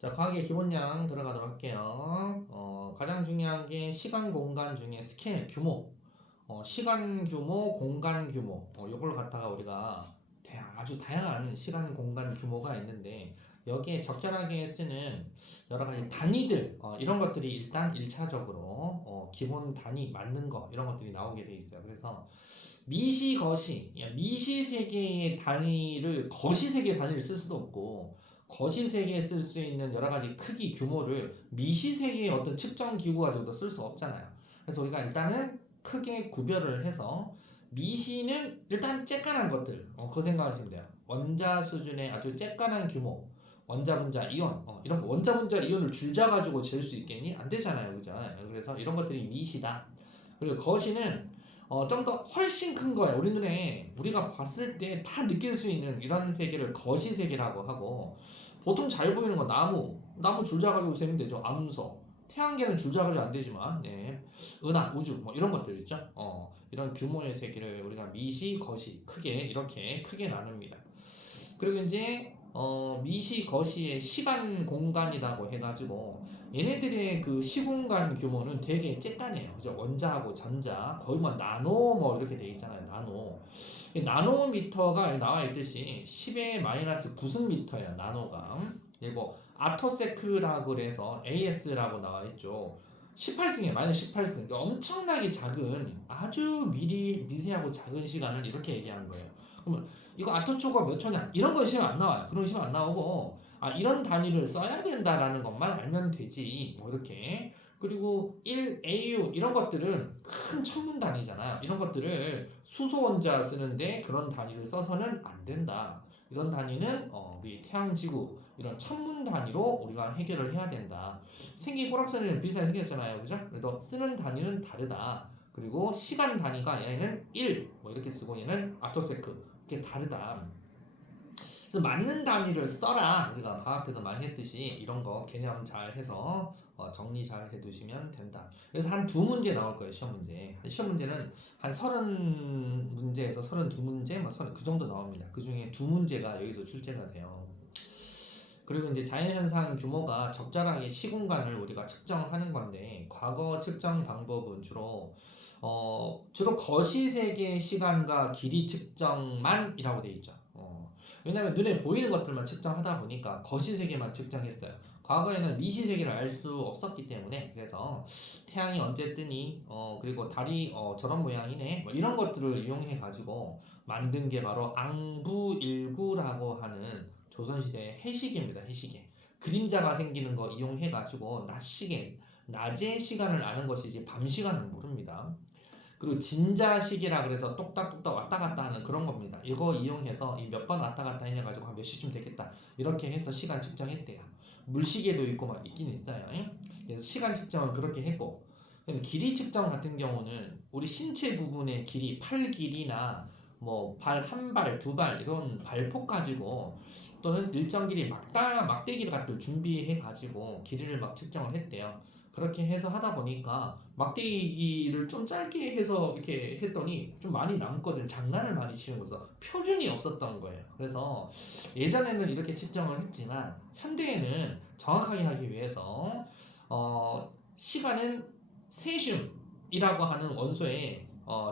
자, 과학의 기본량 들어가도록 할게요. 가장 중요한 게 시간, 공간 중에 스케일, 규모. 시간 규모, 공간 규모. 요걸 갖다가 우리가 아주 다양한 시간, 공간 규모가 있는데, 여기에 적절하게 쓰는 여러 가지 단위들, 이런 것들이 일단 1차적으로, 기본 단위 맞는 거, 이런 것들이 나오게 돼 있어요. 그래서 미시, 거시, 미시 세계의 단위를, 거시 세계의 단위를 쓸 수도 없고, 거시 세계에 쓸 수 있는 여러 가지 크기, 규모를 미시 세계의 어떤 측정 기구 가지고도 쓸 수 없잖아요. 그래서 우리가 일단은 크게 구별을 해서 미시는 일단 쬐깐한 것들, 그거 생각하시면 돼요. 원자 수준의 아주 쬐깐한 규모, 원자, 분자, 이온, 이런 거 원자, 분자, 이온을 줄자 가지고 잴 수 있겠니? 안 되잖아요, 그죠? 그래서 이런 것들이 미시다. 그리고 거시는 좀 더 훨씬 큰 거예요. 우리 눈에 우리가 봤을 때 다 느낄 수 있는 이런 세계를 거시 세계라고 하고, 보통 잘 보이는 건 나무 줄자 가지고 세면 되죠. 암소, 태양계는 줄자 가지고 안 되지만, 은하, 우주 뭐 이런 것들 있죠. 이런 규모의 세계를 우리가 미시, 거시 크게 이렇게 크게 나눕니다. 그리고 이제 미시, 거시의 시간, 공간이라고 해가지고 얘네들의 그 시공간 규모는 되게 쬐깐해요. 그죠? 원자하고 전자 거의 뭐 나노 뭐 이렇게 돼 있잖아요. 나노. 이 나노미터가 나와 있듯이 10의 마이너스 9승 미터야 나노가. 그리고 아토세크라고 그래서 AS라고 나와 있죠. 18승이에요. 마이너스 18승. 그러니까 엄청나게 작은 아주 미세하고 작은 시간을 이렇게 얘기하는 거예요. 그러면 이거 아토초가 몇 초냐? 이런 거 시험 안 나와요. 그런 시험 안 나오고, 이런 단위를 써야 된다라는 것만 알면 되지. 뭐 이렇게. 그리고 1AU 이런 것들은 큰 천문 단위잖아요. 이런 것들을 수소 원자 쓰는데 그런 단위를 써서는 안 된다. 이런 단위는 우리 태양 지구 이런 천문 단위로 우리가 해결을 해야 된다. 생긴 꼬락선이랑 비슷하게 생겼잖아요. 그죠? 그래도 쓰는 단위는 다르다. 그리고 시간 단위가 얘는 1, 뭐 이렇게 쓰고 얘는 아토세크. 이게 다르다. 그래서 맞는 단위를 써라. 우리가 방학 때도 많이 했듯이 이런 거 개념 잘 해서 정리 잘 해두시면 된다. 그래서 한 두 문제 나올 거예요. 시험 문제. 시험 문제는 한 30문제에서 32문제, 그 정도 나옵니다. 그 중에 두 문제가 여기서 출제가 돼요. 그리고 이제 자연현상 규모가 적절하게 시공간을 우리가 측정하는 건데, 과거 측정 방법은 주로 거시세계 시간과 길이 측정만이라고 되어 있죠. 왜냐하면 눈에 보이는 것들만 측정하다 보니까 거시세계만 측정했어요. 과거에는 미시세계를 알 수 없었기 때문에. 그래서 태양이 언제 뜨니, 그리고 달이 저런 모양이네, 뭐 이런 것들을 이용해 가지고 만든 게 바로 앙부일구라고 하는 조선시대의 해시계입니다. 해시계. 그림자가 생기는 거 이용해 가지고 낮의 시간을 아는 것이지 밤 시간을 모릅니다. 그리고 진자식이라 그래서 똑딱똑딱 왔다 갔다 하는 그런 겁니다. 이거 이용해서 이 몇 번 왔다 갔다 해냐 가지고 한 몇 시쯤 되겠다 이렇게 해서 시간 측정했대요. 물시계도 있고 막 있긴 있어요. 그래서 시간 측정을 그렇게 했고, 길이 측정 같은 경우는 우리 신체 부분의 길이, 팔 길이나 뭐 발 한 발, 두 발 이런 발폭 가지고 또는 일정 길이 막대기를 갖다 준비해 가지고 길이를 막 측정을 했대요. 그렇게 해서 하다 보니까 막대기를 좀 짧게 해서 이렇게 했더니 좀 많이 남거든. 장난을 많이 치는 거서 표준이 없었던 거예요. 그래서 예전에는 이렇게 측정을 했지만 현대에는 정확하게 하기 위해서 시간은 세슘이라고 하는 원소에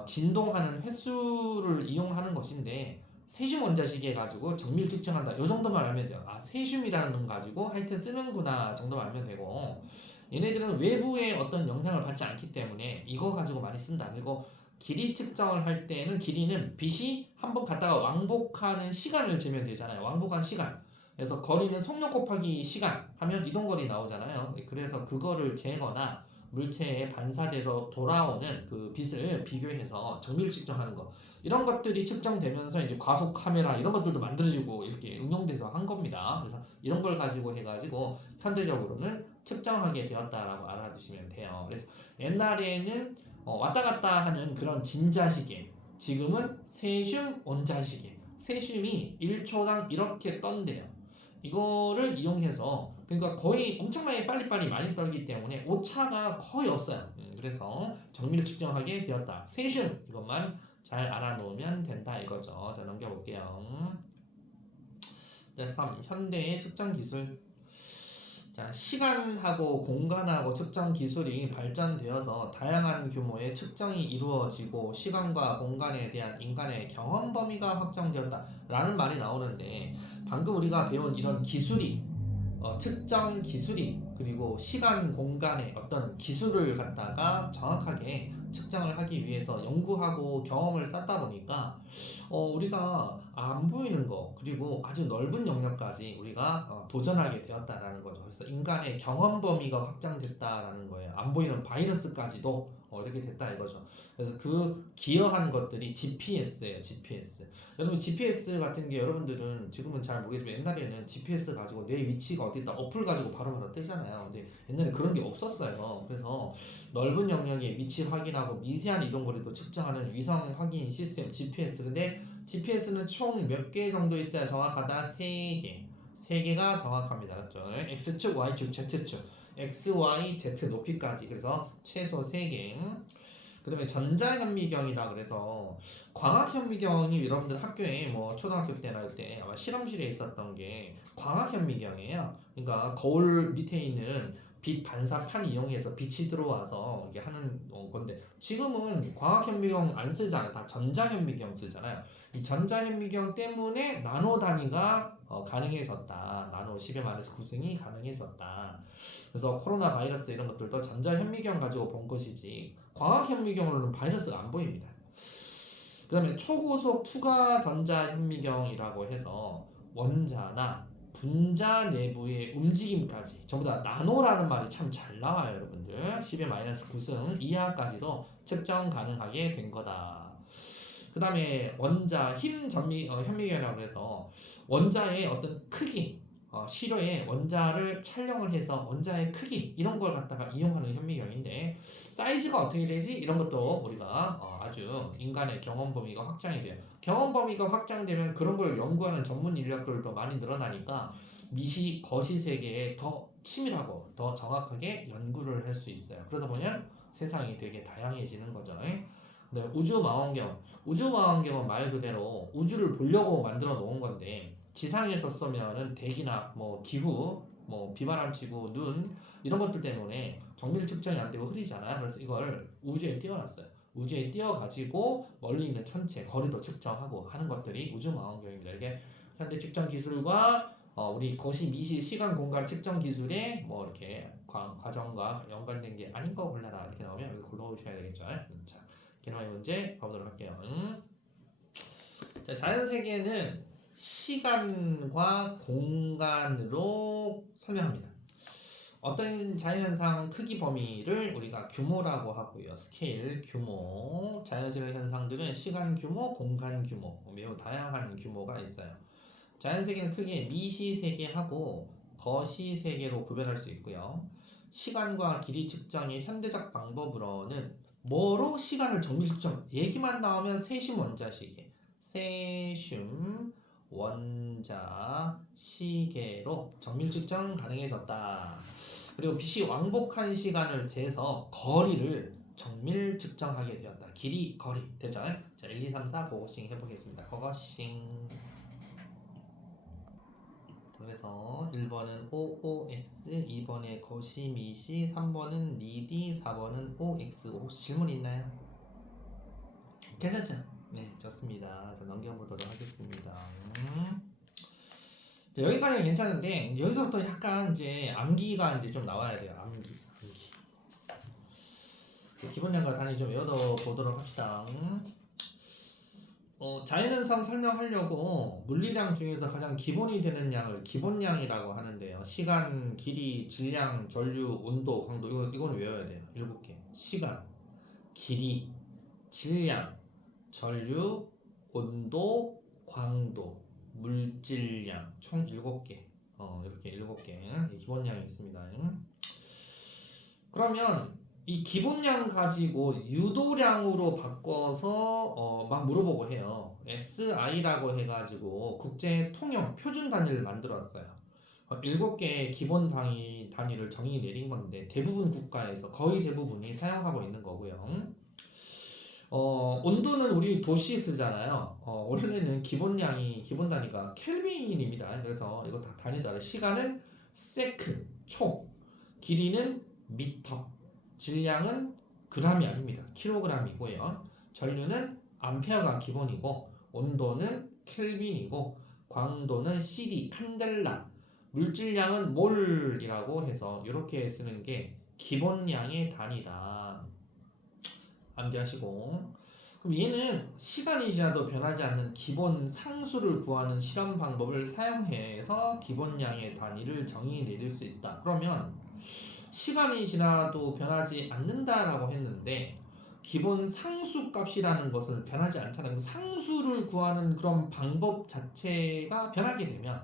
진동하는 횟수를 이용하는 것인데, 세슘 원자식에 가지고 정밀 측정한다. 이 정도만 알면 돼요. 세슘이라는 놈 가지고 하여튼 쓰는구나 정도만 알면 되고, 얘네들은 외부의 어떤 영향을 받지 않기 때문에 이거 가지고 많이 쓴다. 그리고 길이 측정을 할 때는 길이는 빛이 한번 갔다가 왕복하는 시간을 재면 되잖아요. 왕복한 시간. 그래서 거리는 속력 곱하기 시간 하면 이동거리 나오잖아요. 그래서 그거를 재거나 물체에 반사돼서 돌아오는 그 빛을 비교해서 정밀 측정하는 거, 이런 것들이 측정되면서 이제 과속 카메라 이런 것들도 만들어지고 이렇게 응용돼서 한 겁니다. 그래서 이런 걸 가지고 해가지고 현대적으로는 측정하게 되었다라고 알아두시면 돼요. 그래서 옛날에는 왔다 갔다 하는 그런 진자시계, 지금은 세슘 원자시계, 세슘이 1초당 이렇게 떤대요. 이거를 이용해서, 그러니까 거의 엄청나게 빨리빨리 많이 떨기 때문에 오차가 거의 없어요. 그래서 정밀 측정하게 되었다. 세슘 이것만 잘 알아놓으면 된다 이거죠. 자, 넘겨볼게요. 네, 3. 현대의 측정 기술. 자, 시간하고 공간하고 측정 기술이 발전되어서 다양한 규모의 측정이 이루어지고 시간과 공간에 대한 인간의 경험 범위가 확정되었다라는 말이 나오는데 방금 우리가 배운 이런 기술이 측정 기술이 그리고 시간 공간의 어떤 기술을 갖다가 정확하게 측정을 하기 위해서 연구하고 경험을 쌓다 보니까 우리가 안 보이는 거 그리고 아주 넓은 영역까지 우리가 도전하게 되었다라는 거죠. 그래서 인간의 경험 범위가 확장됐다라는 거예요. 안 보이는 바이러스까지도 이렇게 됐다 이거죠. 그래서 그 기여한 것들이 GPS예요. GPS. 여러분 GPS 같은 게 여러분들은 지금은 잘 모르겠지만 옛날에는 GPS 가지고 내 위치가 어디다 어플 가지고 바로바로 뜨잖아요. 근데 옛날에 그런 게 없었어요. 그래서 넓은 영역의 위치 확인하고 미세한 이동거리도 측정하는 위성 확인 시스템 GPS. 근데 GPS는 총 몇 개 정도 있어야 정확하다? 3개. 3개가 정확합니다. 그렇죠? X축, Y축, Z축. X, Y, Z 높이까지. 그래서 최소 3개. 그 다음에 전자현미경이다 그래서 광학현미경이 여러분들 학교에 뭐 초등학교 때나 때 아마 실험실에 있었던 게 광학현미경이에요. 그러니까 거울 밑에 있는 빛 반사판 이용해서 빛이 들어와서 이렇게 하는 건데 지금은 광학현미경 안 쓰잖아요. 다 전자현미경 쓰잖아요. 이 전자현미경 때문에 나노 단위가 가능해졌다. 나노 10의 마이너스 9승이 가능해졌다. 그래서 코로나 바이러스 이런 것들도 전자현미경 가지고 본 것이지 광학현미경으로는 바이러스가 안 보입니다. 그 다음에 초고속 투과 전자현미경이라고 해서 원자나 분자 내부의 움직임까지 전부 다 나노라는 말이 참 잘 나와요 여러분들. 10의 마이너스 9승 이하까지도 측정 가능하게 된 거다. 그 다음에 원자 힘 현미경이라고 해서 원자의 어떤 크기 시료에 원자를 촬영을 해서 원자의 크기 이런 걸 갖다가 이용하는 현미경인데 사이즈가 어떻게 되지? 이런 것도 우리가 아주 인간의 경험 범위가 확장이 돼요. 경험 범위가 확장되면 그런 걸 연구하는 전문 인력들도 많이 늘어나니까 미시, 거시 세계에 더 치밀하고 더 정확하게 연구를 할 수 있어요. 그러다 보면 세상이 되게 다양해지는 거죠. 네, 우주망원경은 말 그대로 우주를 보려고 만들어 놓은 건데 지상에서 쏘면은 대기나 뭐 기후, 뭐 비바람치고 눈 이런 것들 때문에 정밀 측정이 안 되고 흐리잖아요. 그래서 이걸 우주에 띄워놨어요. 우주에 띄워가지고 멀리 있는 천체 거리도 측정하고 하는 것들이 우주망원경입니다. 이게 현대 측정 기술과 우리 거시 미시 시간 공간 측정 기술의 뭐 이렇게 과정과 연관된 게 아닌 거 골라라 이렇게 나오면 여기 골라오셔야 되겠죠. 자, 개념의 문제 가보도록 할게요. 자, 자연 세계는 시간과 공간으로 설명합니다. 어떤 자연현상 크기 범위를 우리가 규모라고 하고요. 스케일, 규모. 자연세계 현상들은 시간 규모, 공간 규모 매우 다양한 규모가 있어요. 자연세계는 크게 미시세계하고 거시세계로 구별할 수 있고요. 시간과 길이 측정의 현대적 방법으로는 뭐로 시간을 정밀 측정 얘기만 나오면 세슘 원자시계 세슘 원자 시계로 정밀 측정 가능해졌다. 그리고 빛이 왕복한 시간을 재서 거리를 정밀 측정하게 되었다. 길이, 거리 됐죠? 자, 1, 2, 3, 4 고고싱 해보겠습니다. 고고싱. 그래서 1번은 OOX, 2번에 거시미시, 3번은 리디, 4번은 OXO. 혹시 질문 있나요? 괜찮죠? 네, 좋습니다. 자, 넘겨보도록 하겠습니다. 자, 여기까지는 괜찮은데 여기서부터 약간 이제 암기가 이제 좀 나와야 돼요. 암기. 기본량과 단위 좀 외워둬 보도록 합시다. 자연현상 설명하려고 물리량 중에서 가장 기본이 되는 양을 기본량이라고 하는데요. 시간, 길이, 질량, 전류, 온도, 강도 이거는 외워야 돼요. 7개. 시간, 길이, 질량, 전류, 온도, 광도, 물질량 총 7개. 이렇게 7개 기본량이 있습니다. 그러면 이 기본량 가지고 유도량으로 바꿔서 막 물어보고 해요. SI라고 해가지고 국제 통용 표준 단위를 만들었어요. 7개의 기본 단위를 정의 내린 건데 대부분 국가에서 거의 대부분이 사용하고 있는 거고요. 온도는 우리 도시 쓰잖아요. 원래는 기본 단위가 켈빈입니다. 그래서 이거 다 단위 다르. 시간은 세컨, 초, 길이는 미터, 질량은 그람이 아닙니다. 킬로그램이고요. 전류는 암페어가 기본이고 온도는 켈빈이고 광도는 CD, 칸델라, 물질량은 몰이라고 해서 이렇게 쓰는 게 기본량의 단위다. 암기하시고 그럼 얘는 시간이 지나도 변하지 않는 기본 상수를 구하는 실험 방법을 사용해서 기본량의 단위를 정의 내릴 수 있다. 그러면 시간이 지나도 변하지 않는다라고 했는데 기본 상수 값이라는 것을 변하지 않잖아요. 상수를 구하는 그런 방법 자체가 변하게 되면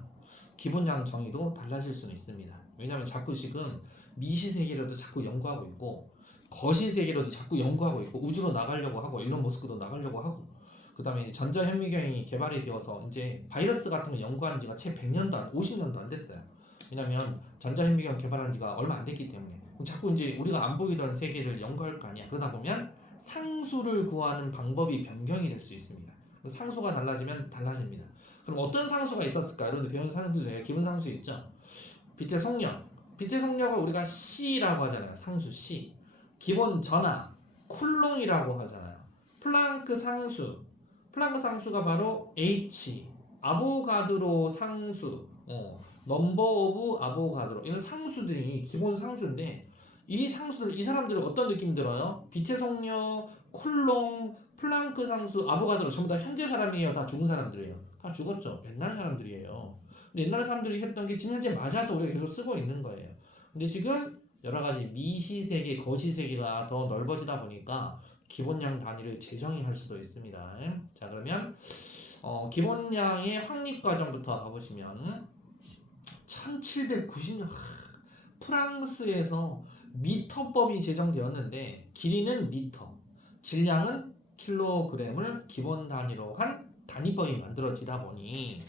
기본량 정의도 달라질 수는 있습니다. 왜냐하면 자꾸 지금 미시세계로도 자꾸 연구하고 있고 거시세계로도 자꾸 연구하고 있고 우주로 나가려고 하고 일론 머스크도 나가려고 하고 그 다음에 전자현미경이 개발이 되어서 이제 바이러스 같은 거 연구한 지가 채 100년도 50년도 안 됐어요. 왜냐면 전자현미경 개발한 지가 얼마 안 됐기 때문에 그럼 자꾸 이제 우리가 안 보이던 세계를 연구할 거 아니야. 그러다 보면 상수를 구하는 방법이 변경이 될 수 있습니다. 상수가 달라지면 달라집니다. 그럼 어떤 상수가 있었을까? 여러분들 배운 상수 중에 기본 상수 있죠? 빛의 속력. 빛의 속력을 우리가 C라고 하잖아요. 상수 C. 기본 전하, 쿨롱이라고 하잖아요. 플랑크 상수. 플랑크 상수가 바로 H. 아보가드로 상수. 넘버 오브 아보가드로. 이런 상수들이 기본 상수인데 이 상수들, 이 사람들은 어떤 느낌 들어요? 빛의 속력, 쿨롱, 플랑크 상수, 아보가드로 전부 다 현재 사람이에요? 다 죽은 사람들이에요? 다 죽었죠. 옛날 사람들이에요. 근데 옛날 사람들이 했던 게 지금 현재 맞아서 우리가 계속 쓰고 있는 거예요. 근데 지금 여러 가지 미시세계, 거시세계가 더 넓어지다 보니까 기본량 단위를 재정의할 수도 있습니다. 자, 그러면 기본량의 확립 과정부터 가보시면 1790년 프랑스에서 미터법이 제정되었는데 길이는 미터, 질량은 킬로그램을 기본 단위로 한 단위법이 만들어지다 보니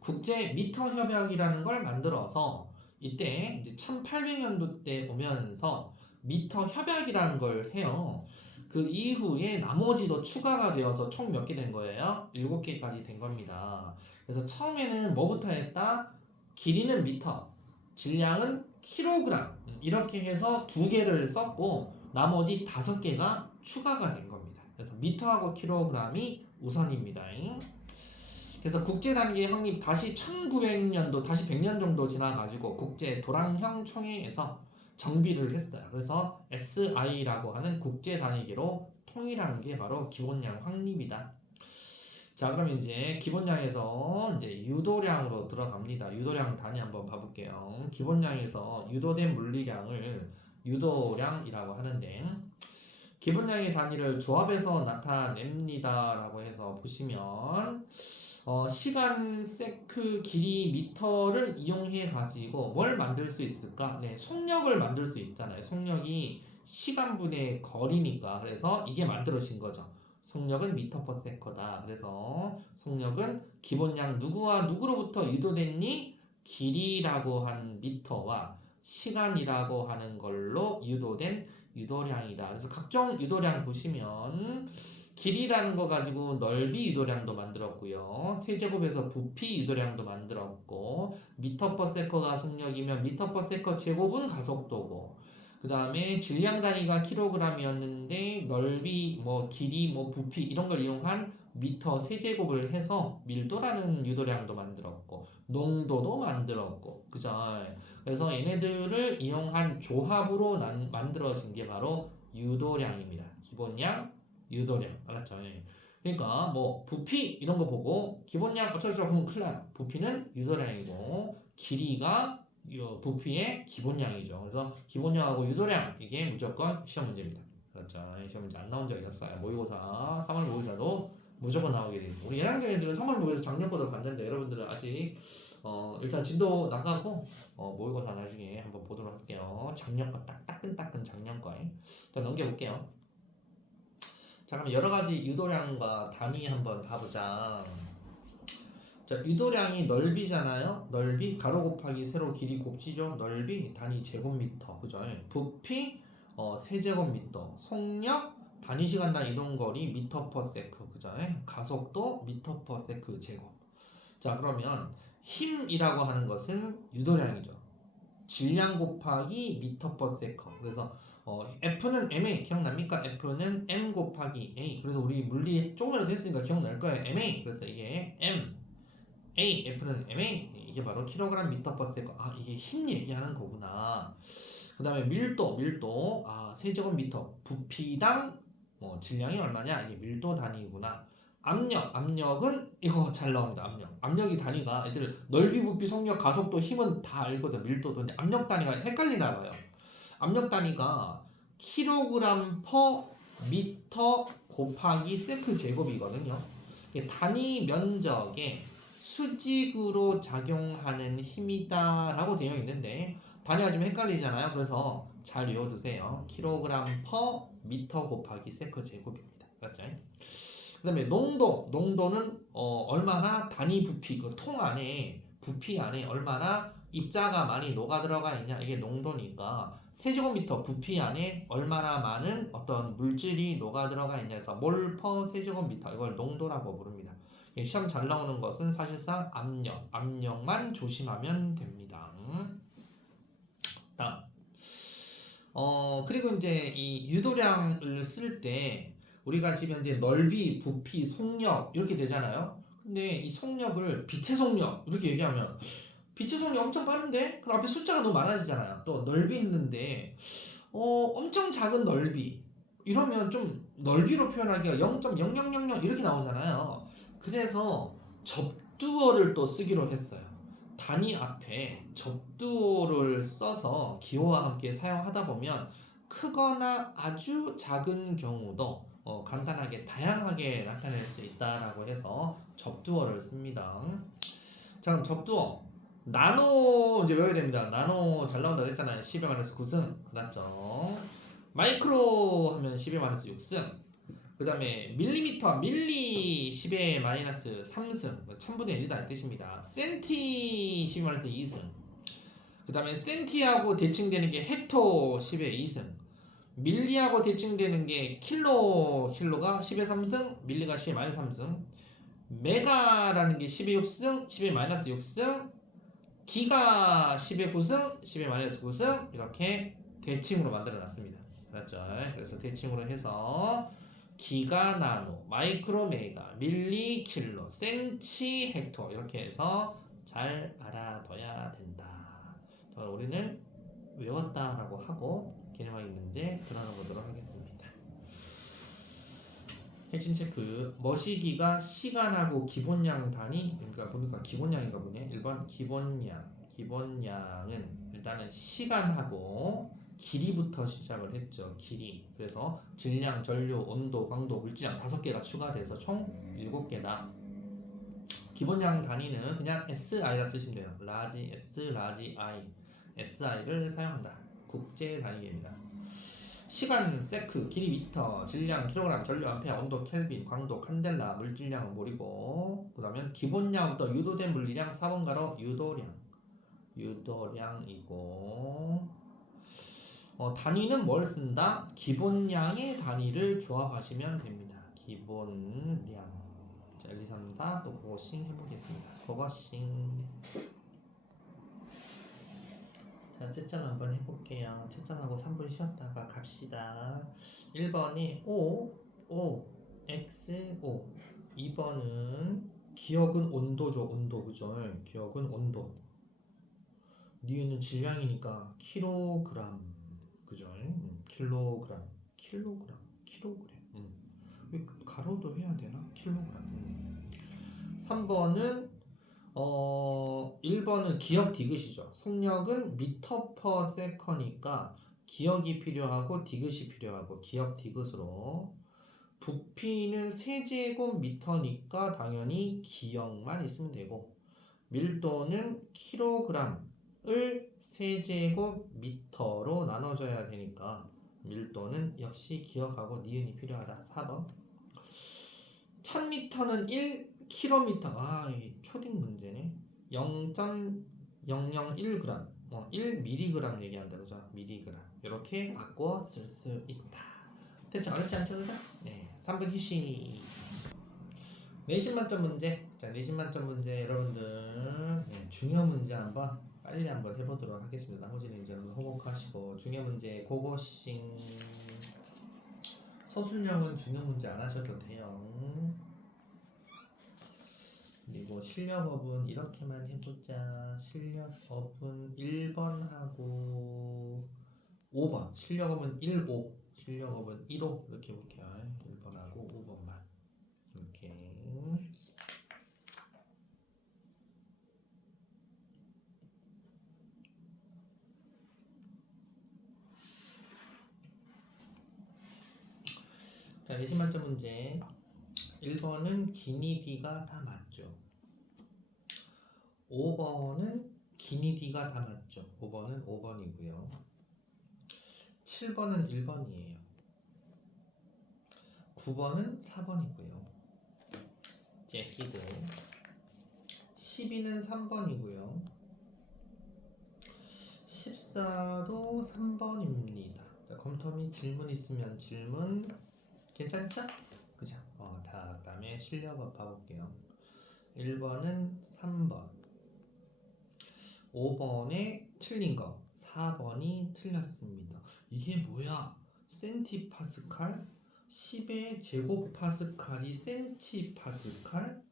국제 미터 협약이라는 걸 만들어서 이때 이제 1800년도 때 오면서 미터 협약이라는 걸 해요. 그 이후에 나머지도 추가가 되어서 총 몇 개 된 거예요? 7개까지 된 겁니다. 그래서 처음에는 뭐부터 했다? 길이는 미터, 질량은 킬로그램 이렇게 해서 2개를 썼고 나머지 5개가 추가가 된 겁니다. 그래서 미터하고 킬로그램이 우선입니다. 그래서 국제 단위의 확립 다시 1900년도 다시 100년 정도 지나가지고 국제 도량형 총회에서 정비를 했어요. 그래서 SI라고 하는 국제 단위계로 통일하는 게 바로 기본량 확립이다. 자, 그럼 이제 기본량에서 이제 유도량으로 들어갑니다. 유도량 단위 한번 봐볼게요. 기본량에서 유도된 물리량을 유도량이라고 하는데 기본량의 단위를 조합해서 나타냅니다라고 해서 보시면 시간 세크 길이 미터를 이용해 가지고 뭘 만들 수 있을까? 네, 속력을 만들 수 있잖아요. 속력이 시간분의 거리니까 그래서 이게 만들어진 거죠. 속력은 미터 퍼 세커다. 그래서 속력은 기본량 누구와 누구로부터 유도됐니? 길이라고 한 미터와 시간이라고 하는 걸로 유도된 유도량이다. 그래서 각종 유도량 보시면 길이라는 거 가지고 넓이 유도량도 만들었고요. 세제곱에서 부피 유도량도 만들었고 미터 퍼 세커가 속력이면 미터 퍼 세커 제곱은 가속도고 그 다음에 질량 단위가 킬로그램이었는데 넓이, 길이, 부피 이런 걸 이용한 미터 세제곱을 해서 밀도라는 유도량도 만들었고 농도도 만들었고 그죠? 그래서 얘네들을 이용한 조합으로 만들어진 게 바로 유도량입니다. 기본량, 유도량 알았죠? 그러니까 부피 이런 거 보고 기본량 어쩌고저쩌고 하면 큰일 나요. 부피는 유도량이고 길이가 부피의 기본량이죠. 그래서 기본량하고 유도량 이게 무조건 시험 문제입니다. 그렇죠? 시험 문제 안 나온 적이 없어요. 모의고사 3월 모의고사도 무조건 나오게 돼 있어요. 우리 1학년 애들은 3월 모의고사 작년 거도 봤는데 여러분들은 아직 일단 진도 나가고 모의고사 나중에 한번 보도록 할게요. 작년 거 따끈따끈 작년 거에 일단 넘겨볼게요. 자, 그럼 여러 가지 유도량과 단위 한번 봐보자. 자, 유도량이 넓이잖아요. 넓이 가로 곱하기 세로 길이 곱지죠. 넓이 단위 제곱미터 그죠? 부피 세제곱미터, 속력 단위 시간당 이동거리 미터 퍼 세크 그죠? 가속도 미터 퍼 세크 제곱. 자, 그러면 힘이라고 하는 것은 유도량이죠. 질량 곱하기 미터 퍼 세컨. 그래서 F는 MA 기억납니까? F는 M 곱하기 A. 그래서 우리 물리 조금이라도 했으니까 기억날 거예요. MA. 그래서 이게 M A F는 MA. 이게 바로 킬로그램 미터 퍼 세컨. 아, 이게 힘 얘기하는 거구나. 그 다음에 밀도. 아, 세제곱미터 부피당 질량이 얼마냐? 이게 밀도 단위구나. 압력은 이거 잘 나옵니다. 압력이 단위가 애들 넓이, 부피, 속력, 가속도, 힘은 다 알거든. 밀도도. 근데 압력 단위가 헷갈리나 봐요. 압력 단위가 킬로그램 퍼 미터 곱하기 세크 제곱이거든요. 이게 단위 면적에 수직으로 작용하는 힘이다라고 되어 있는데 단위가 좀 헷갈리잖아요. 그래서 잘 외워두세요. 킬로그램 퍼 미터 곱하기 세크 제곱입니다. 맞죠? 그 다음에 농도는 얼마나 단위 부피, 그 통 안에 부피 안에 얼마나 입자가 많이 녹아 들어가 있냐, 이게 농도니까 세제곱미터 부피 안에 얼마나 많은 어떤 물질이 녹아 들어가 있냐 해서 몰 퍼 세제곱미터, 이걸 농도라고 부릅니다. 시험 잘 나오는 것은 사실상 압력만 조심하면 됩니다. 다음. 그리고 이제 이 유도량을 쓸 때 우리가 지금 이제 넓이, 부피, 속력 이렇게 되잖아요. 근데 이 속력을 빛의 속력 이렇게 얘기하면 빛의 속력 엄청 빠른데? 그럼 앞에 숫자가 너무 많아지잖아요. 또 넓이 했는데 엄청 작은 넓이 이러면 좀 넓이로 표현하기가 0.0000 이렇게 나오잖아요. 그래서 접두어를 또 쓰기로 했어요. 단위 앞에 접두어를 써서 기호와 함께 사용하다 보면 크거나 아주 작은 경우도 간단하게 다양하게 나타낼 수 있다라고 해서 접두어를 씁니다. 자, 그럼 접두어 나노 이제 외워야 됩니다. 나노 잘 나온다고 했잖아요. 10-9승 맞죠? 마이크로 하면 10-6승. 그 다음에 밀리미터 밀리 10-3승 1000분의 1이다 이 뜻입니다. 센티 10-2승. 그 다음에 센티하고 대칭되는 게 헥토 10-2승. 밀리하고 대칭되는 게 킬로가 10-3승, 밀리가 10-3승, 메가라는 게 10-6승, 10-6승, 기가 10-9승, 10-9승 이렇게 대칭으로 만들어 놨습니다. 알았죠? 그래서 대칭으로 해서 기가 나노, 마이크로 메가, 밀리 킬로, 센치 헥토 이렇게 해서 잘 알아둬야 된다. 우리는 외웠다라고 하고 개념하기 문제 들어가 보도록 하겠습니다. 핵심 체크. 머시기가 시간하고 기본량 단위, 그러니까 보니까 기본량인가 보네. 1번 기본량은 일단은 시간하고 길이부터 시작을 했죠. 길이. 그래서 질량, 전류, 온도, 강도, 물질량 5개가 추가돼서 총 7개다. 기본량 단위는 그냥 SI라 쓰시면 돼요. 라지 S, 라지 I, SI를 사용한다. 국제 단위입니다. 시간 세크, 길이 미터, 질량 킬로그램, 전류 암페어, 온도 켈빈, 광도 칸델라, 물질량은 몰이고, 그다음에 기본량부터 유도된 물리량 4번 가로 유도량이고, 단위는 뭘 쓴다? 기본량의 단위를 조합하시면 됩니다. 기본량. 자, 1, 2, 3, 4 또 그거싱 해보겠습니다. 그거싱. 자, 채점 한번 해볼게요. 채점하고 3분 쉬었다가 갑시다. 1번이 O, X, O. 2번은 기억은 온도죠. 온도, 그죠? 기억은 온도. 니은은 질량이니까 킬로그램, 그죠? 킬로그램. 왜 가로도 해야 되나? 킬로그램. 3번은 1번은 기억 디귿이죠. 속력은 미터 퍼 세컨이니까 기억이 필요하고 디귿이 필요하고 기억 디귿으로. 부피는 세제곱미터니까 당연히 기억만 있으면 되고, 밀도는 킬로그램을 세제곱미터로 나눠줘야 되니까 밀도는 역시 기억하고 니은이 필요하다. 4번. 1000m는 1km. 아, 이 초딩 문제네. 0.001g, 1mg 얘기한다, 그죠? mg. 이렇게 바꿔 쓸 수 있다. 대체 어렵지 않죠, 그죠? 네, 3번 휴식. 내신 만점 문제. 자, 내신 만점 문제 여러분들 중요 문제 한번 빨리 한번 해보도록 하겠습니다. 나머지는 이제 호복하시고 중요 문제 고고싱 서술형은 중요 문제 안 하셔도 돼요. 그리고 실력업은 이렇게만 해보자. 실력업은 1번하고 5번. 실력업은 1, 5. 실력업은 1, 5 이렇게 볼게요. 1번하고 5번만 이렇게. 자, 내신 만점 문제 1번은 기니 D가 다 맞죠. 5번은 기니 D가 다 맞죠. 5번은 5번이고요. 7번은 1번이에요. 9번은 4번이고요. 제시드 12는 3번이고요. 14도 3번입니다. 자, 검토 및 질문 있으면 질문 괜찮죠? 그죠? 다음에 실력업 봐볼게요. 1번은 3번 5번에 틀린 거 4번이 틀렸습니다. 이게 뭐야? 센티파스칼? 10의 제곱파스칼이 센티파스칼?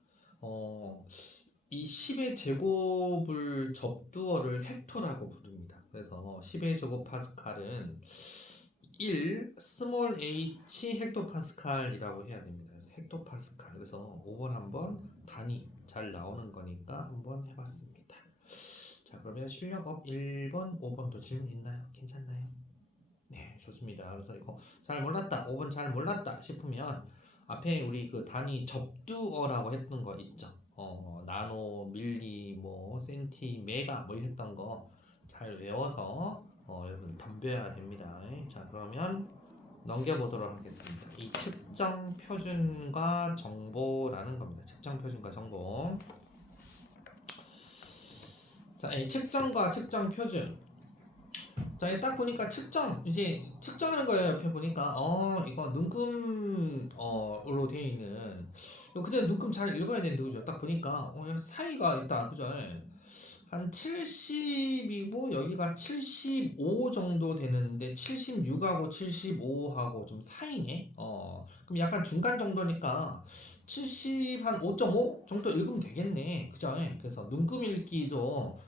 이 10의 제곱을 접두어를 헥토라고 부릅니다. 그래서 10의 제곱파스칼은 1 스몰 h 헥토파스칼이라고 해야 됩니다. 그래서 헥토파스칼. 그래서 5번 한번 단위 잘 나오는 거니까 한번 해봤습니다. 자, 그러면 실력업 1번, 5번도 질문 있나요? 괜찮나요? 네, 좋습니다. 그래서 이거 잘 몰랐다, 5번 잘 몰랐다 싶으면 앞에 우리 그 단위 접두어라고 했던 거 있죠. 나노, 밀리, 뭐 센티, 메가 뭐 이랬던 거 잘 외워서 여러분 덤벼야 됩니다. 자, 그러면 넘겨보도록 하겠습니다. 이 측정 표준과 정보라는 겁니다. 측정 표준과 정보. 자, 이 측정과 측정 표준. 자, 딱 보니까 이제 측정하는 거예요. 옆에 보니까 이거 눈금으로 되어 있는. 그때 눈금 잘 읽어야 되는데 그죠? 딱 보니까 사이가 있다, 그죠? 한 70이고 여기가 75 정도 되는데 76하고 75하고 좀 사이네. 그럼 약간 중간 정도니까 70 한 5.5 정도 읽으면 되겠네, 그죠? 그래서 눈금 읽기도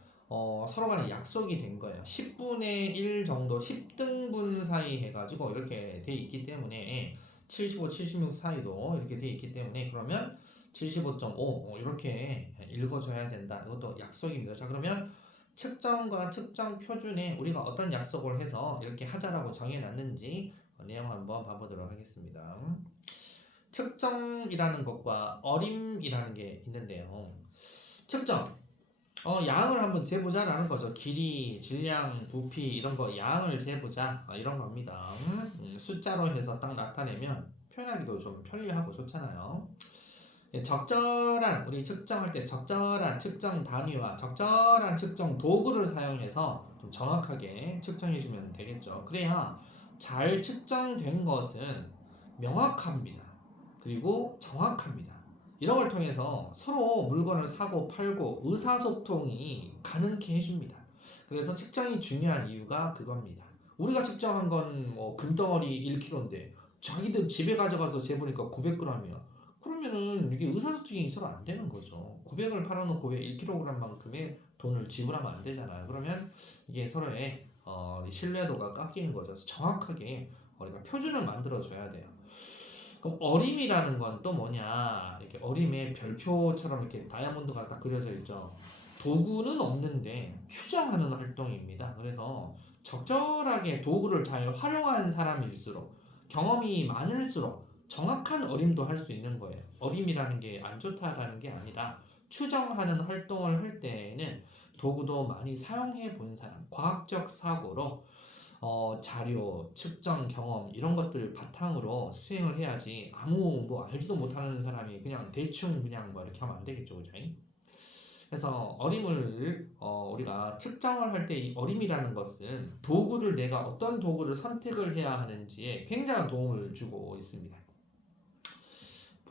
서로 간에 약속이 된 거예요. 10분의 1 정도 10등분 사이 해가지고 이렇게 돼 있기 때문에 75, 76 사이도 이렇게 돼 있기 때문에 그러면 75.5 이렇게 읽어줘야 된다. 이것도 약속입니다. 자, 그러면 측정과 측정 표준에 우리가 어떤 약속을 해서 이렇게 하자라고 정해놨는지 내용 한번 봐보도록 하겠습니다. 측정이라는 것과 어림이라는 게 있는데요. 측정 양을 한번 재보자라는 거죠. 길이, 질량, 부피 이런 거 양을 재보자 이런 겁니다. 숫자로 해서 딱 나타내면 표현하기도 좀 편리하고 좋잖아요. 적절한 우리 측정할 때 적절한 측정 단위와 적절한 측정 도구를 사용해서 좀 정확하게 측정해주면 되겠죠. 그래야 잘 측정된 것은 명확합니다. 그리고 정확합니다. 이런 걸 통해서 서로 물건을 사고 팔고 의사소통이 가능케 해줍니다. 그래서 측정이 중요한 이유가 그겁니다. 우리가 측정한 건 뭐 금덩어리 1kg인데 자기들 집에 가져가서 재보니까 900g이야. 그러면은 이게 의사소통이 서로 안 되는 거죠. 900을 팔아놓고 왜 1kg만큼의 돈을 지불하면 안 되잖아요. 그러면 이게 서로의 신뢰도가 깎이는 거죠. 그래서 정확하게 우리가 표준을 만들어줘야 돼요. 그럼 어림이라는 건 또 뭐냐? 이렇게 어림에 별표처럼 이렇게 다이아몬드가 딱 그려져 있죠. 도구는 없는데 추정하는 활동입니다. 그래서 적절하게 도구를 잘 활용한 사람일수록 경험이 많을수록 정확한 어림도 할 수 있는 거예요. 어림이라는 게 안 좋다라는 게 아니라 추정하는 활동을 할 때에는 도구도 많이 사용해 본 사람, 과학적 사고로 자료, 측정 경험 이런 것들 바탕으로 수행을 해야지 아무 뭐 알지도 못하는 사람이 그냥 대충 그냥 뭐 이렇게 하면 안 되겠죠, 그죠? 그래서 어림을 우리가 측정을 할 때 이 어림이라는 것은 도구를 내가 어떤 도구를 선택을 해야 하는지에 굉장한 도움을 주고 있습니다.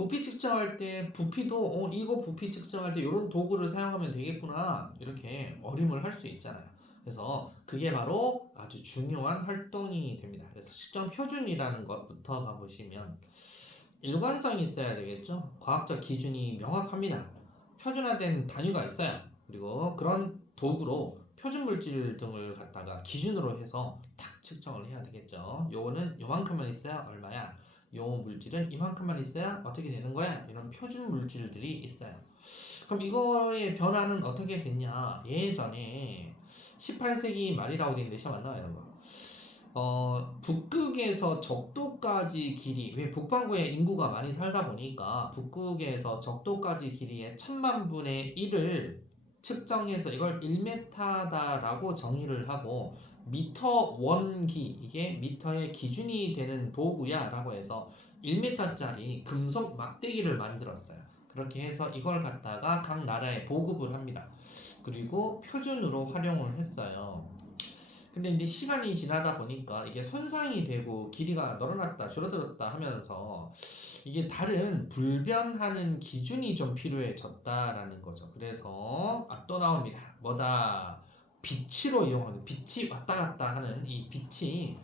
부피 측정할 때 부피도 이거 부피 측정할 때 이런 도구를 사용하면 되겠구나 이렇게 어림을 할 수 있잖아요. 그래서 그게 바로 아주 중요한 활동이 됩니다. 그래서 측정 표준이라는 것부터 가보시면 일관성이 있어야 되겠죠. 과학적 기준이 명확합니다. 표준화된 단위가 있어요. 그리고 그런 도구로 표준 물질 등을 갖다가 기준으로 해서 딱 측정을 해야 되겠죠. 요거는 요만큼만 있어야 얼마야? 요 물질은 이만큼만 있어야 어떻게 되는 거야? 이런 표준 물질들이 있어요. 그럼 이거의 변화는 어떻게 됐냐? 예전에 18세기 말이라고 되어 있는데 시험 안 나와요, 이런 거. 북극에서 적도까지 길이, 왜 북반구에 인구가 많이 살다 보니까 북극에서 적도까지 길이의 1000만 분의 1을 측정해서 이걸 1m다라고 정의를 하고 미터 원기, 이게 미터의 기준이 되는 도구야 라고 해서 1m짜리 금속 막대기를 만들었어요. 그렇게 해서 이걸 갖다가 각 나라에 보급을 합니다. 그리고 표준으로 활용을 했어요. 근데 이제 시간이 지나다 보니까 이게 손상이 되고 길이가 늘어났다 줄어들었다 하면서 이게 다른 불변하는 기준이 좀 필요해졌다라는 거죠. 그래서 또 나옵니다. 뭐다? 빛으로 이용하는, 빛이 왔다 갔다 하는 이 빛이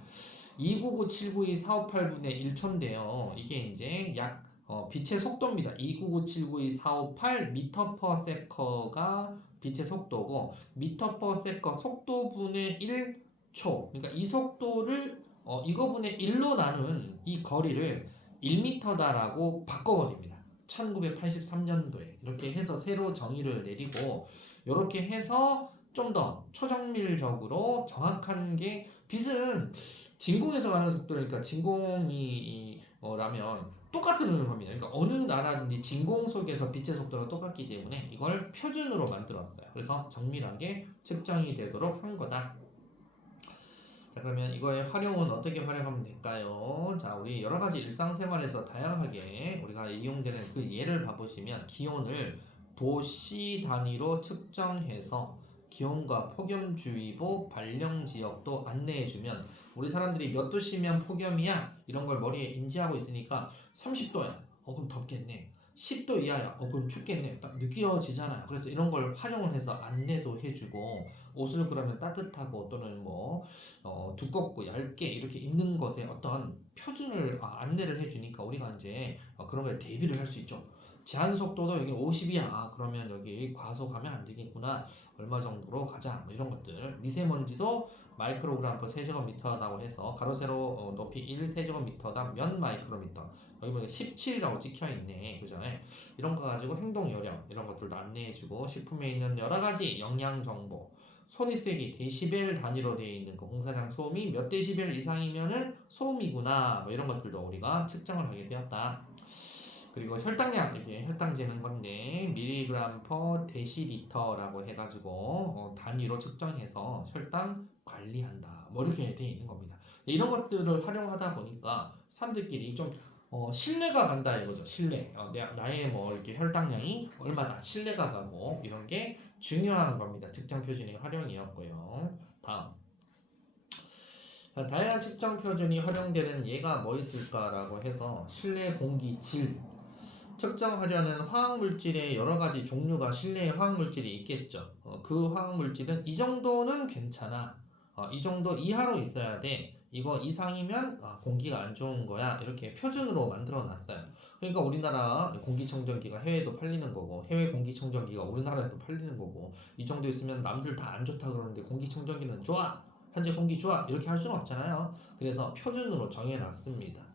299792458분의 1초인데요. 이게 이제 약 빛의 속도입니다. 299792458 미터 퍼 세커가 빛의 속도고 미터 퍼 세커 속도분의 1초. 그러니까 이 속도를 이거분의 1로 나눈 이 거리를 1m다라고 바꿔버립니다. 1983년도에 이렇게 해서 새로 정의를 내리고 이렇게 해서 좀 더 초정밀적으로 정확한 게 빛은 진공에서 가는 속도니까 진공이 라면 똑같은 겁니다. 그러니까 어느 나라든지 진공 속에서 빛의 속도가 똑같기 때문에 이걸 표준으로 만들었어요. 그래서 정밀하게 측정이 되도록 한 거다. 자, 그러면 이거의 활용은 어떻게 활용하면 될까요? 자, 우리 여러 가지 일상생활에서 다양하게 우리가 이용되는 그 예를 봐보시면 기온을 도시 단위로 측정해서 기온과 폭염주의보 발령 지역도 안내해주면 우리 사람들이 몇 도씨면 폭염이야? 이런 걸 머리에 인지하고 있으니까 30도야. 그럼 덥겠네. 10도 이하야. 그럼 춥겠네. 딱 느껴지잖아요. 그래서 이런 걸 활용을 해서 안내도 해주고 옷을 그러면 따뜻하고 또는 뭐 두껍고 얇게 이렇게 입는 것에 어떤 표준을 안내를 해주니까 우리가 이제 그런 거에 대비를 할 수 있죠. 제한 속도도 여기 50이야. 그러면 여기 과속하면 안 되겠구나. 얼마 정도로 가자. 뭐 이런 것들. 미세먼지도 마이크로그램 per 세제곱미터라고 해서 가로 세로 높이 1 세제곱미터당 몇 마이크로미터. 여기 보니까 17이라고 찍혀 있네. 그죠? 이런 거 가지고 행동 요령 이런 것들도 안내해주고 식품에 있는 여러 가지 영양 정보. 소리 세기 데시벨 단위로 되어 있는 그 공사장 소음이 몇 데시벨 이상이면은 소음이구나. 뭐 이런 것들도 우리가 측정을 하게 되었다. 그리고 혈당량, 이게 혈당 재는 건데 밀리그램 퍼 데시리터라고 해가지고 단위로 측정해서 혈당 관리한다. 뭐 이렇게 돼 있는 겁니다. 이런 것들을 활용하다 보니까 사람들끼리 좀 신뢰가 간다 이거죠. 신뢰. 나의 뭐 이렇게 혈당량이 얼마다 신뢰가 가고 이런 게 중요한 겁니다. 측정 표준의 활용이었고요. 다음. 다양한 측정 표준이 활용되는 예가 뭐 있을까라고 해서 실내 공기 질 측정하려는 화학물질의 여러 가지 종류가 실내에 화학물질이 있겠죠. 그 화학물질은 이 정도는 괜찮아. 이 정도 이하로 있어야 돼. 이거 이상이면 공기가 안 좋은 거야. 이렇게 표준으로 만들어 놨어요. 그러니까 우리나라 공기청정기가 해외에도 팔리는 거고 해외 공기청정기가 우리나라에도 팔리는 거고 이 정도 있으면 남들 다 안 좋다 그러는데 공기청정기는 좋아. 현재 공기 좋아. 이렇게 할 수는 없잖아요. 그래서 표준으로 정해놨습니다.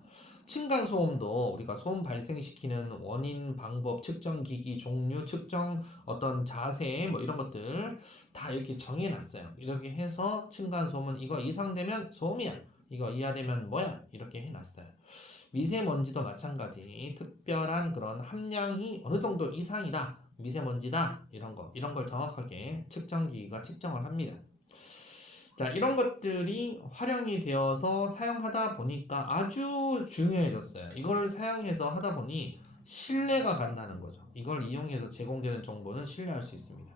층간소음도 우리가 소음 발생시키는 원인, 방법, 측정 기기, 종류, 측정 어떤 자세 뭐 이런 것들 다 이렇게 정해놨어요. 이렇게 해서 층간소음은 이거 이상 되면 소음이야. 이거 이하 되면 뭐야? 이렇게 해놨어요. 미세먼지도 마찬가지. 특별한 그런 함량이 어느 정도 이상이다. 미세먼지다. 이런 걸 정확하게 측정기기가 측정을 합니다. 자, 이런 것들이 활용이 되어서 사용하다 보니까 아주 중요해졌어요. 이걸 사용해서 하다 보니 신뢰가 간다는 거죠. 이걸 이용해서 제공되는 정보는 신뢰할 수 있습니다.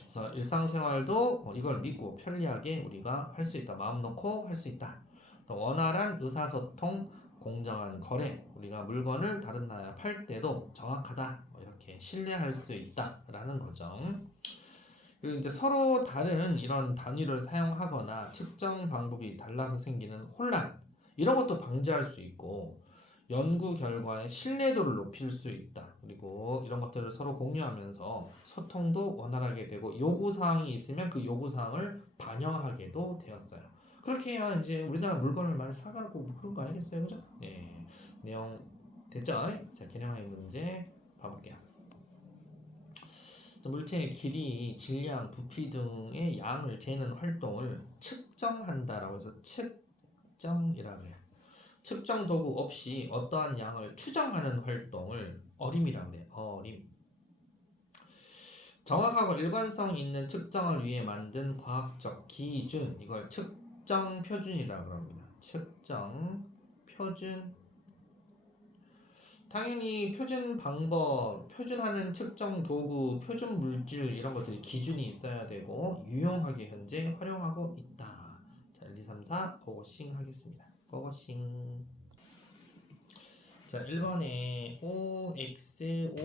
그래서 일상생활도 이걸 믿고 편리하게 우리가 할 수 있다. 마음 놓고 할 수 있다. 또 원활한 의사소통, 공정한 거래, 우리가 물건을 다른 나라에 팔 때도 정확하다, 이렇게 신뢰할 수 있다라는 거죠. 그리고 이제 서로 다른 이런 단위를 사용하거나 측정 방법이 달라서 생기는 혼란, 이런 것도 방지할 수 있고 연구 결과의 신뢰도를 높일 수 있다. 그리고 이런 것들을 서로 공유하면서 소통도 원활하게 되고 요구사항이 있으면 그 요구사항을 반영하게도 되었어요. 그렇게 해야 이제 우리나라 물건을 많이 사가고 뭐 그런 거 아니겠어요, 그죠? 네, 내용 됐죠? 자, 개념화의 문제 봐볼게요. 물체의 길이, 질량, 부피 등의 양을 재는 활동을 측정한다라고 해서 측정이라고 해요. 측정 도구 없이 어떠한 양을 추정하는 활동을 어림이라고 해요. 어림. 정확하고 일관성 있는 측정을 위해 만든 과학적 기준, 이걸 측정 표준이라고 합니다. 측정 표준. 당연히 표준 방법, 표준하는 측정 도구, 표준 물질 이런 것들이 기준이 있어야 되고 유용하게 현재 활용하고 있다. 자, 1, 2, 3, 4 고고싱 하겠습니다. 고고싱. 자, 1번에 OXOO,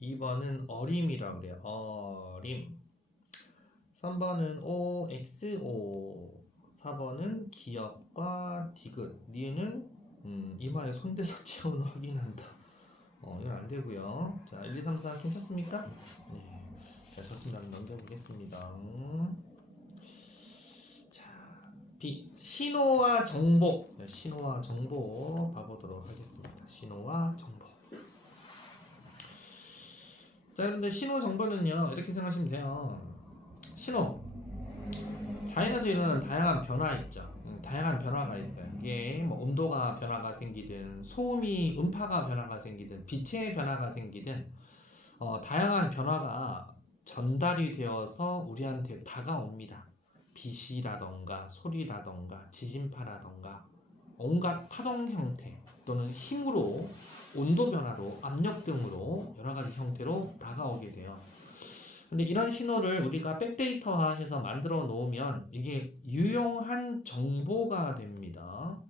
2번은 어림이라고 그래요. 어림. 3번은 OXO, 4번은 기억과 디귿. 니은 이마에 손대서 체온 확인한다. 이건 안 되고요. 자, 1, 2, 3, 4 괜찮습니까? 네. 자, 좋습니다. 넘겨보겠습니다. 자, B. 신호와 정보. 네, 신호와 정보 봐보도록 하겠습니다. 신호와 정보. 자, 여러분들 신호 정보는요, 이렇게 생각하시면 돼요. 신호. 자연에서 일어나는 다양한 변화 있죠. 다양한 변화가 있어요. 이게 뭐 온도가 변화가 생기든 소음이 음파가 변화가 생기든 빛의 변화가 생기든 다양한 변화가 전달이 되어서 우리한테 다가옵니다. 빛이라던가 소리라던가 지진파라던가 온갖 파동 형태 또는 힘으로, 온도 변화로, 압력 등으로 여러 가지 형태로 다가오게 돼요. 근데 이런 신호를 우리가 백데이터화해서 만들어 놓으면 이게 유용한 정보가 됩니다.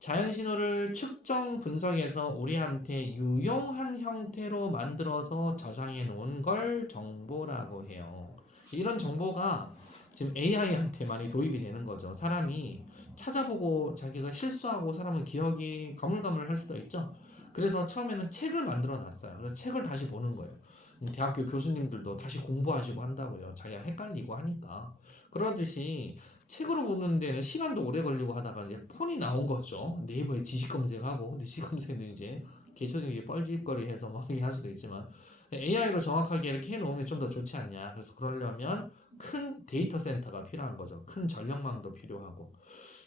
자연 신호를 측정 분석해서 우리한테 유용한 형태로 만들어서 저장해 놓은 걸 정보라고 해요. 이런 정보가 지금 AI한테 많이 도입이 되는 거죠. 사람이 찾아보고 자기가 실수하고 사람은 기억이 가물가물할 수도 있죠. 그래서 처음에는 책을 만들어 놨어요. 그래서 책을 다시 보는 거예요. 대학교 교수님들도 다시 공부하시고 한다고요. 자기가 헷갈리고 하니까. 그러듯이 책으로 보는 데는 시간도 오래 걸리고 하다가 이제 폰이 나온 거죠. 네이버에 지식 검색하고, 근데 지식 검색도 이제 개천이 뻘짓거리 해서 막 얘기할 수도 있지만 AI로 정확하게 이렇게 해놓으면 좀 더 좋지 않냐. 그래서 그러려면 큰 데이터 센터가 필요한 거죠. 큰 전력망도 필요하고.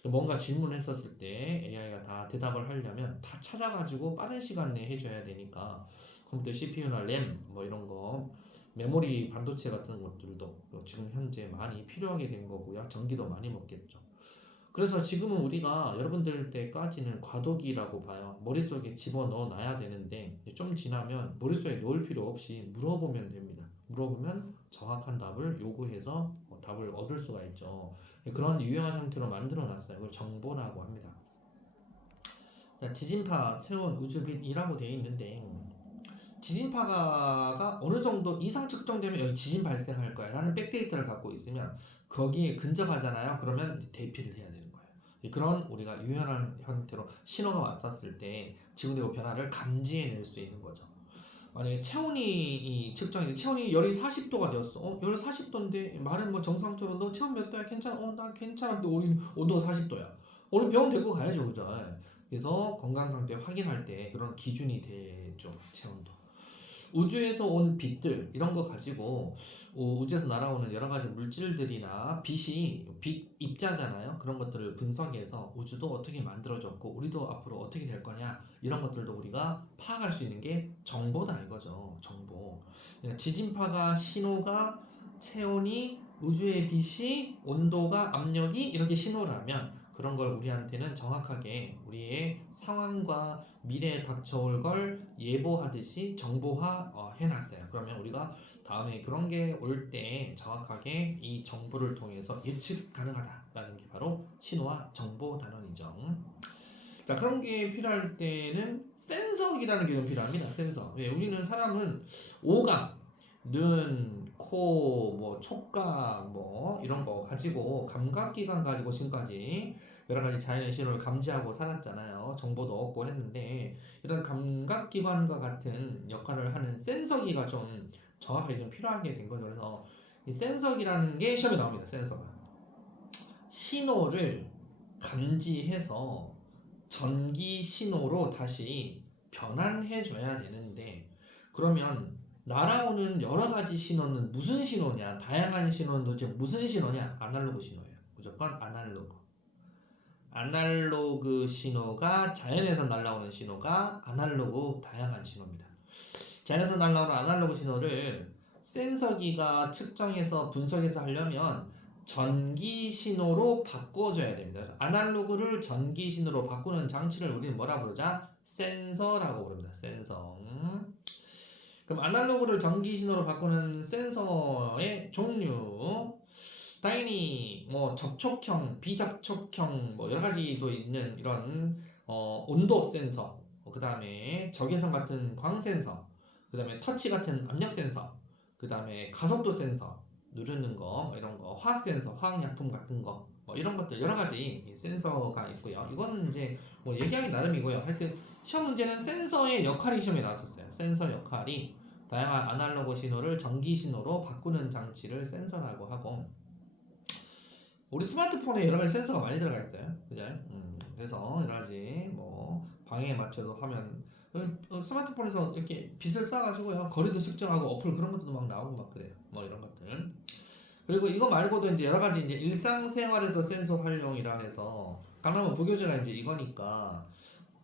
뭔가 질문을 했었을 때 AI가 다 대답을 하려면 다 찾아가지고 빠른 시간 내에 해줘야 되니까 컴퓨터 CPU나 램 뭐 이런 거, 메모리 반도체 같은 것들도 지금 현재 많이 필요하게 된 거고요. 전기도 많이 먹겠죠. 그래서 지금은 우리가 여러분들 때까지는 과도기라고 봐요. 머릿속에 집어넣어 놔야 되는데 좀 지나면 머릿속에 넣을 필요 없이 물어보면 됩니다. 물어보면 정확한 답을 요구해서 답을 얻을 수가 있죠. 그런 유용한 형태로 만들어 놨어요. 그걸 정보라고 합니다. 자, 지진파, 체온, 우주빛이라고 되어 있는데 지진파가 어느 정도 이상 측정되면 여기 지진 발생할 거야 라는 백데이터를 갖고 있으면 거기에 근접하잖아요. 그러면 대피를 해야 되는 거예요. 그런 우리가 유연한 형태로 신호가 왔었을 때 지구대로 변화를 감지해낼 수 있는 거죠. 만약에 체온이 측정이, 체온이 열이 40도가 되었어. 열이 40도인데 말은 뭐 정상적으로 너 체온 몇 도야? 괜찮아? 나 괜찮아. 근데 우리 온도가 40도야. 우리 병원 데리고 가야죠, 그죠? 그래서 건강 상태 확인할 때 그런 기준이 되죠, 체온도. 우주에서 온 빛들 이런 거 가지고 우주에서 날아오는 여러 가지 물질들이나 빛이 빛 입자잖아요. 그런 것들을 분석해서 우주도 어떻게 만들어졌고 우리도 앞으로 어떻게 될 거냐 이런 것들도 우리가 파악할 수 있는 게 정보다 이거죠. 정보. 그러니까 지진파가, 신호가, 체온이, 우주의 빛이, 온도가, 압력이 이렇게 신호라면 그런 걸 우리한테는 정확하게 우리의 상황과 미래에 닥쳐올 걸 예보하듯이 정보화 해놨어요. 그러면 우리가 다음에 그런 게 올 때 정확하게 이 정보를 통해서 예측 가능하다라는 게 바로 신호와 정보 단원이죠. 자, 그런 게 필요할 때는 센서기라는 게 좀 필요합니다. 센서. 왜? 우리는 사람은 오감, 눈, 코, 뭐 촉각, 뭐 이런 거 가지고 감각기관 가지고 지금까지 여러 가지 자연의 신호를 감지하고 살았잖아요. 정보도 얻고 했는데 이런 감각기관과 같은 역할을 하는 센서기가 좀 정확하게 좀 필요하게 된 거죠. 그래서 이 센서기라는 게 시험에 나옵니다. 센서가 신호를 감지해서 전기 신호로 다시 변환해 줘야 되는데, 그러면 날아오는 여러 가지 신호는 무슨 신호냐? 다양한 신호는 도대체 무슨 신호냐? 아날로그 신호예요. 무조건 아날로그. 아날로그 신호가 자연에서 날아오는 신호가 아날로그 다양한 신호입니다. 자연에서 날아오는 아날로그 신호를 센서기가 측정해서 분석해서 하려면 전기 신호로 바꿔줘야 됩니다. 그래서 아날로그를 전기 신호로 바꾸는 장치를 우리는 뭐라 부르자? 센서라고 부릅니다. 센서. 그럼 아날로그를 전기 신호로 바꾸는 센서의 종류, 당연히 뭐 접촉형, 비접촉형 뭐 여러 가지도 있는 이런 온도 센서, 그 다음에 적외선 같은 광 센서, 그 다음에 터치 같은 압력 센서, 그 다음에 가속도 센서, 누르는 거, 뭐 이런 거, 화학 센서, 화학 약품 같은 거, 뭐 이런 것들 여러 가지 센서가 있고요. 이거는 이제 뭐 얘기하기 나름이고요. 하여튼 시험 문제는 센서의 역할이 시험에 나왔었어요. 센서 역할이 다양한 아날로그 신호를 전기 신호로 바꾸는 장치를 센서라고 하고, 우리 스마트폰에 여러 가지 센서가 많이 들어가 있어요. 그죠? 그래서 여러 가지 뭐 방향에 맞춰서 하면 스마트폰에서 이렇게 빛을 쏴가지고요 거리도 측정하고 어플 그런 것들도 막 나오고 막 그래요. 뭐 이런 것들. 그리고 이거 말고도 이제 여러 가지 이제 일상생활에서 센서 활용이라 해서 강남은 부교재가 이제 이거니까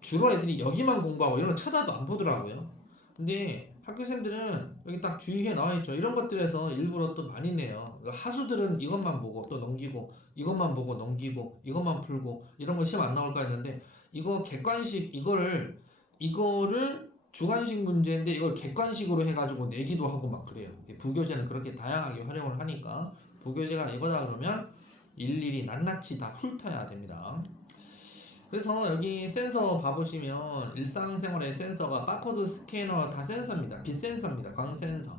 주로 애들이 여기만 공부하고 이런 거 쳐다도 안 보더라고요. 근데 학교생들은 여기 딱 주의해 나와 있죠. 이런 것들에서 일부러 또 많이 내요. 하수들은 이것만 보고 또 넘기고, 이것만 보고 넘기고, 이것만 풀고, 이런 거 시험 안 나올까 했는데, 이거 객관식, 이거를 주관식 문제인데 이걸 객관식으로 해가지고 내기도 하고 막 그래요. 부교재는 그렇게 다양하게 활용을 하니까 부교재가 이거다 그러면 일일이 낱낱이 다 훑어야 됩니다. 그래서 여기 센서 봐보시면 일상생활의 센서가 바코드 스캐너 다 센서입니다. 빛 센서입니다. 광 센서.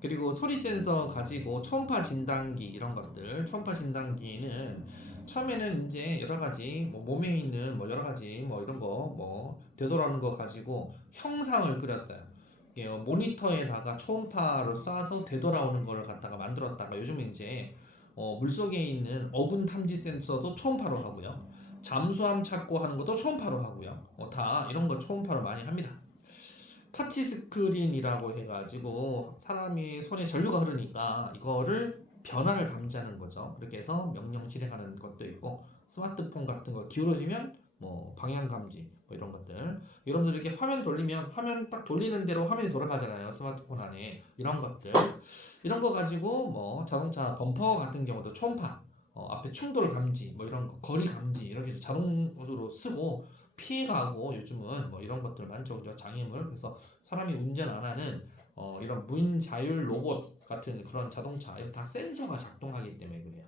그리고 소리 센서 가지고 초음파 진단기 이런 것들. 초음파 진단기는 처음에는 이제 여러 가지 뭐 몸에 있는 뭐 여러 가지 뭐 이런 거 뭐 되돌아오는 거 가지고 형상을 그렸어요. 모니터에다가 초음파로 쏴서 되돌아오는 거를 갖다가 만들었다가 요즘은 이제 물속에 있는 어분 탐지 센서도 초음파로 하고요. 잠수함 찾고 하는 것도 초음파로 하고요. 다 이런 거 초음파로 많이 합니다. 터치 스크린이라고 해가지고 사람이 손에 전류가 흐르니까 이거를 변화를 감지하는 거죠. 그렇게 해서 명령 실행하는 것도 있고, 스마트폰 같은 거 기울어지면 뭐 방향 감지 뭐 이런 것들. 여러분들 이렇게 화면 돌리면 화면 딱 돌리는 대로 화면이 돌아가잖아요. 스마트폰 안에 이런 것들. 이런 거 가지고 뭐 자동차 범퍼 같은 경우도 초음파, 앞에 충돌 감지, 뭐 이런 거, 거리 감지 이렇게 해서 자동으로 쓰고 피해가고 요즘은 뭐 이런 것들 많죠, 그죠? 장애물. 그래서 사람이 운전 안 하는 이런 문자율 로봇 같은 그런 자동차 이거 다 센서가 작동하기 때문에 그래요.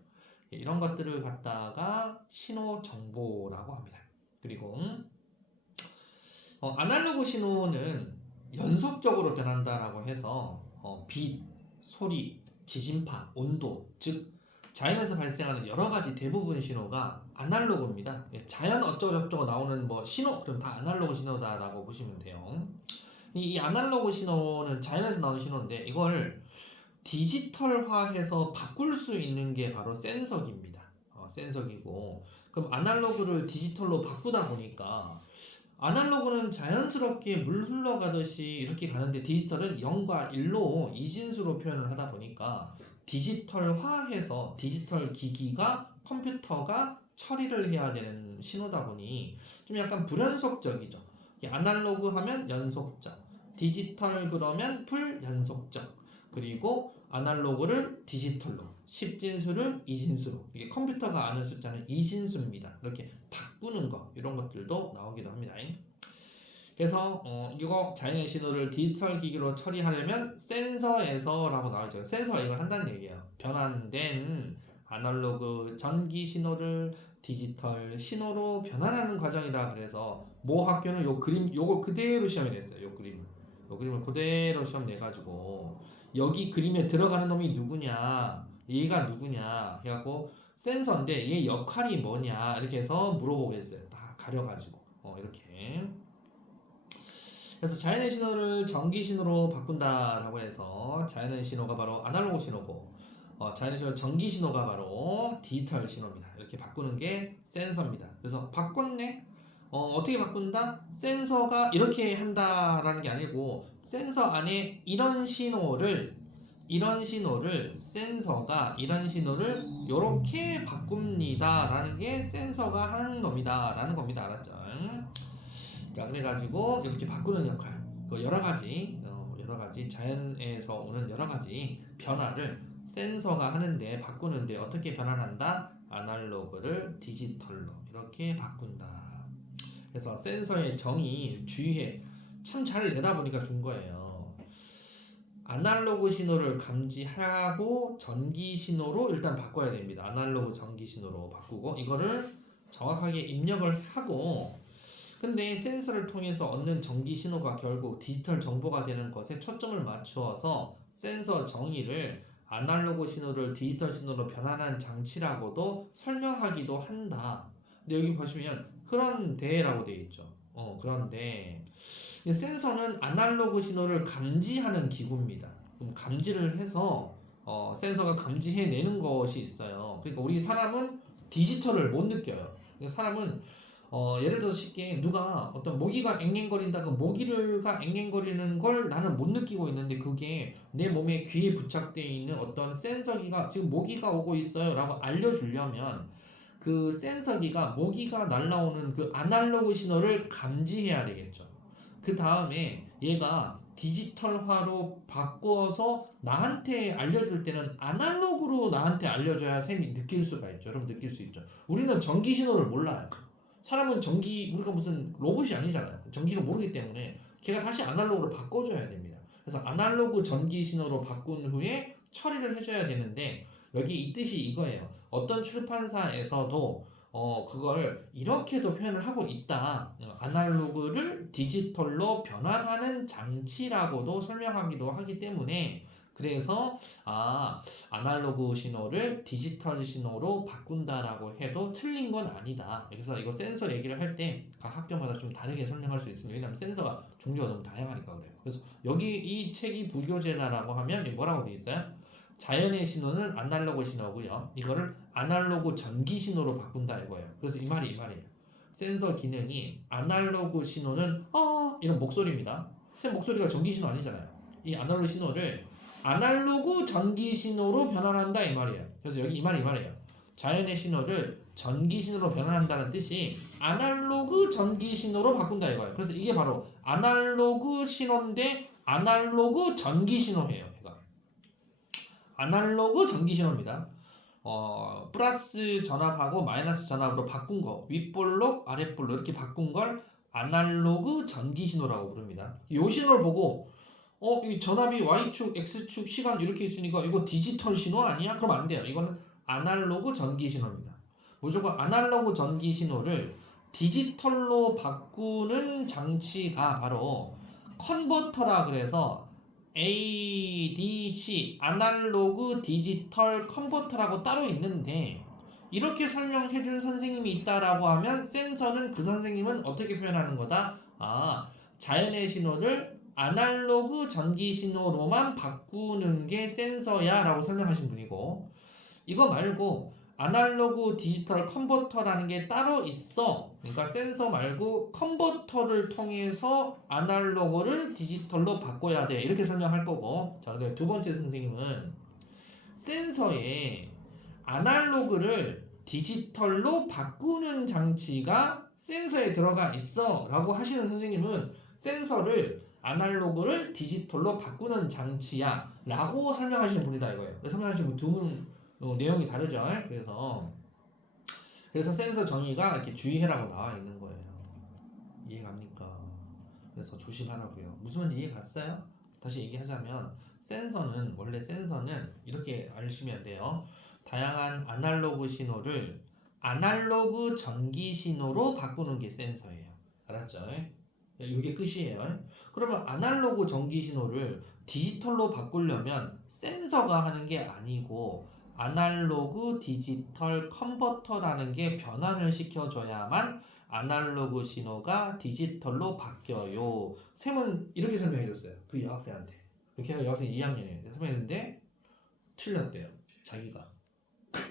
이런 것들을 갖다가 신호 정보라고 합니다. 그리고 아날로그 신호는 연속적으로 변한다라고 해서 빛, 소리, 지진파, 온도, 즉 자연에서 발생하는 여러 가지 대부분 신호가 아날로그입니다. 자연 어쩌고저쩌고 나오는 뭐 신호, 그럼 다 아날로그 신호다라고 보시면 돼요. 이 아날로그 신호는 자연에서 나오는 신호인데 이걸 디지털화해서 바꿀 수 있는 게 바로 센서기입니다. 센서기고, 그럼 아날로그를 디지털로 바꾸다 보니까 아날로그는 자연스럽게 물 흘러가듯이 이렇게 가는데 디지털은 0과 1로 이진수로 표현을 하다 보니까 디지털화해서 디지털 기기가 컴퓨터가 처리를 해야 되는 신호다 보니 좀 약간 불연속적이죠. 아날로그 하면 연속적, 디지털 그러면 불연속적, 그리고 아날로그를 디지털로, 10진수를 2진수로, 이게 컴퓨터가 아는 숫자는 2진수입니다. 이렇게 바꾸는 거, 이런 것들도 나오기도 합니다. 그래서 이거 자연의 신호를 디지털 기기로 처리하려면 센서에서라고 나오죠. 센서가 이걸 한다는 얘기예요. 변환된 아날로그 전기 신호를 디지털 신호로 변환하는 과정이다. 그래서 모 학교는 요 그림 요거 그대로 시험에 냈어요. 요 그림을 그대로 시험 내가지고 여기 그림에 들어가는 놈이 누구냐, 얘가 누구냐 해갖고 센서인데 얘 역할이 뭐냐 이렇게 해서 물어보겠어요. 다 가려가지고 이렇게. 그래서 자연의 신호를 전기 신호로 바꾼다라고 해서 자연의 신호가 바로 아날로그 신호고 자연의 신호 전기 신호가 바로 디지털 신호입니다. 이렇게 바꾸는 게 센서입니다. 그래서 바꿨네. 어떻게 바꾼다? 센서가 이렇게 한다라는 게 아니고 센서 안에 이런 신호를 센서가 이런 신호를 이렇게 바꿉니다라는 게 센서가 하는 놈이다라는 겁니다. 알았죠? 자, 그래가지고 이렇게 바꾸는 역할, 여러 가지 자연에서 오는 여러 가지 변화를 센서가 하는데 바꾸는데 어떻게 변환한다? 아날로그를 디지털로 이렇게 바꾼다. 그래서 센서의 정의 주의해. 참 잘 내다보니까 준 거예요. 아날로그 신호를 감지하고 전기 신호로 일단 바꿔야 됩니다. 아날로그 전기 신호로 바꾸고 이거를 정확하게 입력을 하고, 근데 센서를 통해서 얻는 전기 신호가 결국 디지털 정보가 되는 것에 초점을 맞추어서 센서 정의를 아날로그 신호를 디지털 신호로 변환한 장치라고도 설명하기도 한다. 근데 여기 보시면 그런데라고 되어 있죠. 그런데 센서는 아날로그 신호를 감지하는 기구입니다. 그럼 감지를 해서 센서가 감지해내는 것이 있어요. 그러니까 우리 사람은 디지털을 못 느껴요. 그러니까 사람은 예를 들어서 쉽게 누가 어떤 모기가 앵앵거린다, 그 모기가 앵앵거리는 걸 나는 못 느끼고 있는데 그게 내 몸에 귀에 부착되어 있는 어떤 센서기가 지금 모기가 오고 있어요 라고 알려주려면 그 센서기가 모기가 날라오는 그 아날로그 신호를 감지해야 되겠죠. 그 다음에 얘가 디지털화로 바꿔서 나한테 알려줄 때는 아날로그로 나한테 알려줘야 쌤이 느낄 수가 있죠. 여러분 느낄 수 있죠. 우리는 전기 신호를 몰라요. 사람은 우리가 무슨 로봇이 아니잖아요. 전기를 모르기 때문에 걔가 다시 아날로그로 바꿔줘야 됩니다. 그래서 아날로그 전기 신호로 바꾼 후에 처리를 해줘야 되는데 여기 이 뜻이 이거예요. 어떤 출판사에서도 그걸 이렇게도 표현을 하고 있다. 아날로그를 디지털로 변환하는 장치라고도 설명하기도 하기 때문에 그래서 아날로그 신호를 디지털 신호로 바꾼다라고 해도 틀린 건 아니다. 그래서 이거 센서 얘기를 할 때 각 학교마다 좀 다르게 설명할 수 있습니다. 왜냐하면 센서가 종류가 너무 다양하니까 그래요. 그래서 여기 이 책이 부교재다라고 하면 뭐라고 돼 있어요? 자연의 신호는 아날로그 신호고요. 이거를 아날로그 전기 신호로 바꾼다 이거예요. 그래서 이 말이에요. 센서 기능이 아날로그 신호는 이런 목소리입니다. 쌤 목소리가 전기 신호 아니잖아요. 이 아날로그 신호를 아날로그 전기 신호로 변환한다 이 말이에요. 그래서 여기 이 말이에요. 자연의 신호를 전기 신호로 변환한다는 뜻이 아날로그 전기 신호로 바꾼다 이거예요. 그래서 이게 바로 아날로그 신호인데 아날로그 전기 신호예요. 얘가 아날로그 전기 신호입니다. 플러스 전압하고 마이너스 전압으로 바꾼 거, 윗볼록 아랫볼록 이렇게 바꾼 걸 아날로그 전기 신호라고 부릅니다. 이 신호를 보고 이 전압이 Y축, X축, 시간 이렇게 있으니까 이거 디지털 신호 아니야? 그럼 안 돼요. 이거는 아날로그 전기 신호입니다. 무조건 아날로그 전기 신호를 디지털로 바꾸는 장치가 바로 컨버터라 그래서 ADC, 아날로그 디지털 컨버터라고 따로 있는데 이렇게 설명해준 선생님이 있다라고 하면 센서는 그 선생님은 어떻게 표현하는 거다? 자연의 신호를 아날로그 전기 신호로만 바꾸는 게 센서야 라고 설명하신 분이고, 이거 말고 아날로그 디지털 컨버터라는 게 따로 있어. 그러니까 센서 말고 컨버터를 통해서 아날로그를 디지털로 바꿔야 돼 이렇게 설명할 거고, 자, 그다음에 두 번째 선생님은 센서에 아날로그를 디지털로 바꾸는 장치가 센서에 들어가 있어 라고 하시는 선생님은 센서를 아날로그를 디지털로 바꾸는 장치야 라고 설명하시는 분이다 이거예요. 설명하시는 분 두 분 내용이 다르죠. 그래서 센서 정의가 이렇게 주의해라고 나와 있는 거예요. 이해갑니까? 그래서 조심하라고요. 무슨 말인지 이해 갔어요? 다시 얘기하자면 원래 센서는 이렇게 알시면 돼요. 다양한 아날로그 신호를 아날로그 전기 신호로 바꾸는 게 센서예요. 알았죠? 이게 끝이에요. 그러면 아날로그 전기 신호를 디지털로 바꾸려면 센서가 하는 게 아니고 아날로그 디지털 컨버터라는 게 변환을 시켜줘야만 아날로그 신호가 디지털로 바뀌어요. 쌤은 이렇게 설명해줬어요. 그 여학생한테. 이렇게 여학생 2학년이에요. 설명했는데 틀렸대요. 자기가.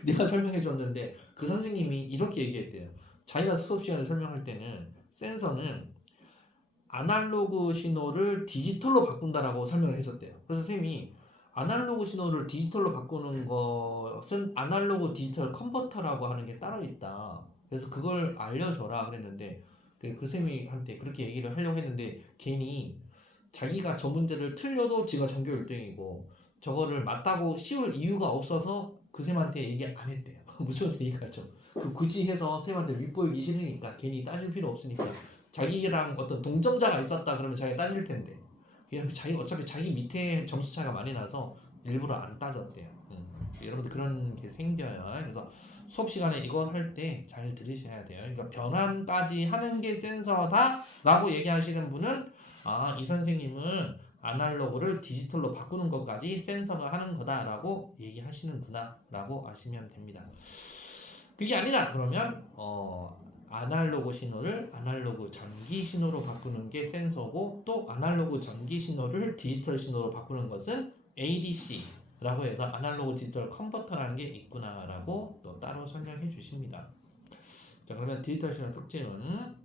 내가 설명해줬는데 그 선생님이 이렇게 얘기했대요. 자기가 수업 시간에 설명할 때는 센서는 아날로그 신호를 디지털로 바꾼다라고 설명을 해줬대요. 그래서 선생님이 아날로그 신호를 디지털로 바꾸는 것은 아날로그 디지털 컨버터라고 하는 게 따로 있다. 그래서 그걸 알려줘라 그랬는데 그 선생님한테 그렇게 얘기를 하려고 했는데 괜히 자기가 저 문제를 틀려도 지가 전교 1등이고 저거를 맞다고 씌울 이유가 없어서 그 쌤한테 얘기 안 했대요. 무슨 얘기가죠? 굳이 해서 쌤한테 윗보이기 싫으니까 괜히 따질 필요 없으니까 자기랑 어떤 동점자가 있었다 그러면 자기가 따질 텐데 그냥 자기 어차피 자기 밑에 점수 차가 많이 나서 일부러 안 따졌대요. 여러분들 그런 게 생겨요. 그래서 수업 시간에 이거 할 때 잘 들으셔야 돼요. 그러니까 변환까지 하는 게 센서다라고 얘기하시는 분은 이 선생님은 아날로그를 디지털로 바꾸는 것까지 센서가 하는 거다라고 얘기하시는구나라고 아시면 됩니다. 그게 아니다 그러면 아날로그 신호를 아날로그 전기 신호로 바꾸는 게 센서고 또 아날로그 전기 신호를 디지털 신호로 바꾸는 것은 ADC라고 해서 아날로그 디지털 컨버터라는 게 있구나라고 또 따로 설명해 주십니다. 자, 그러면 디지털 신호 특징은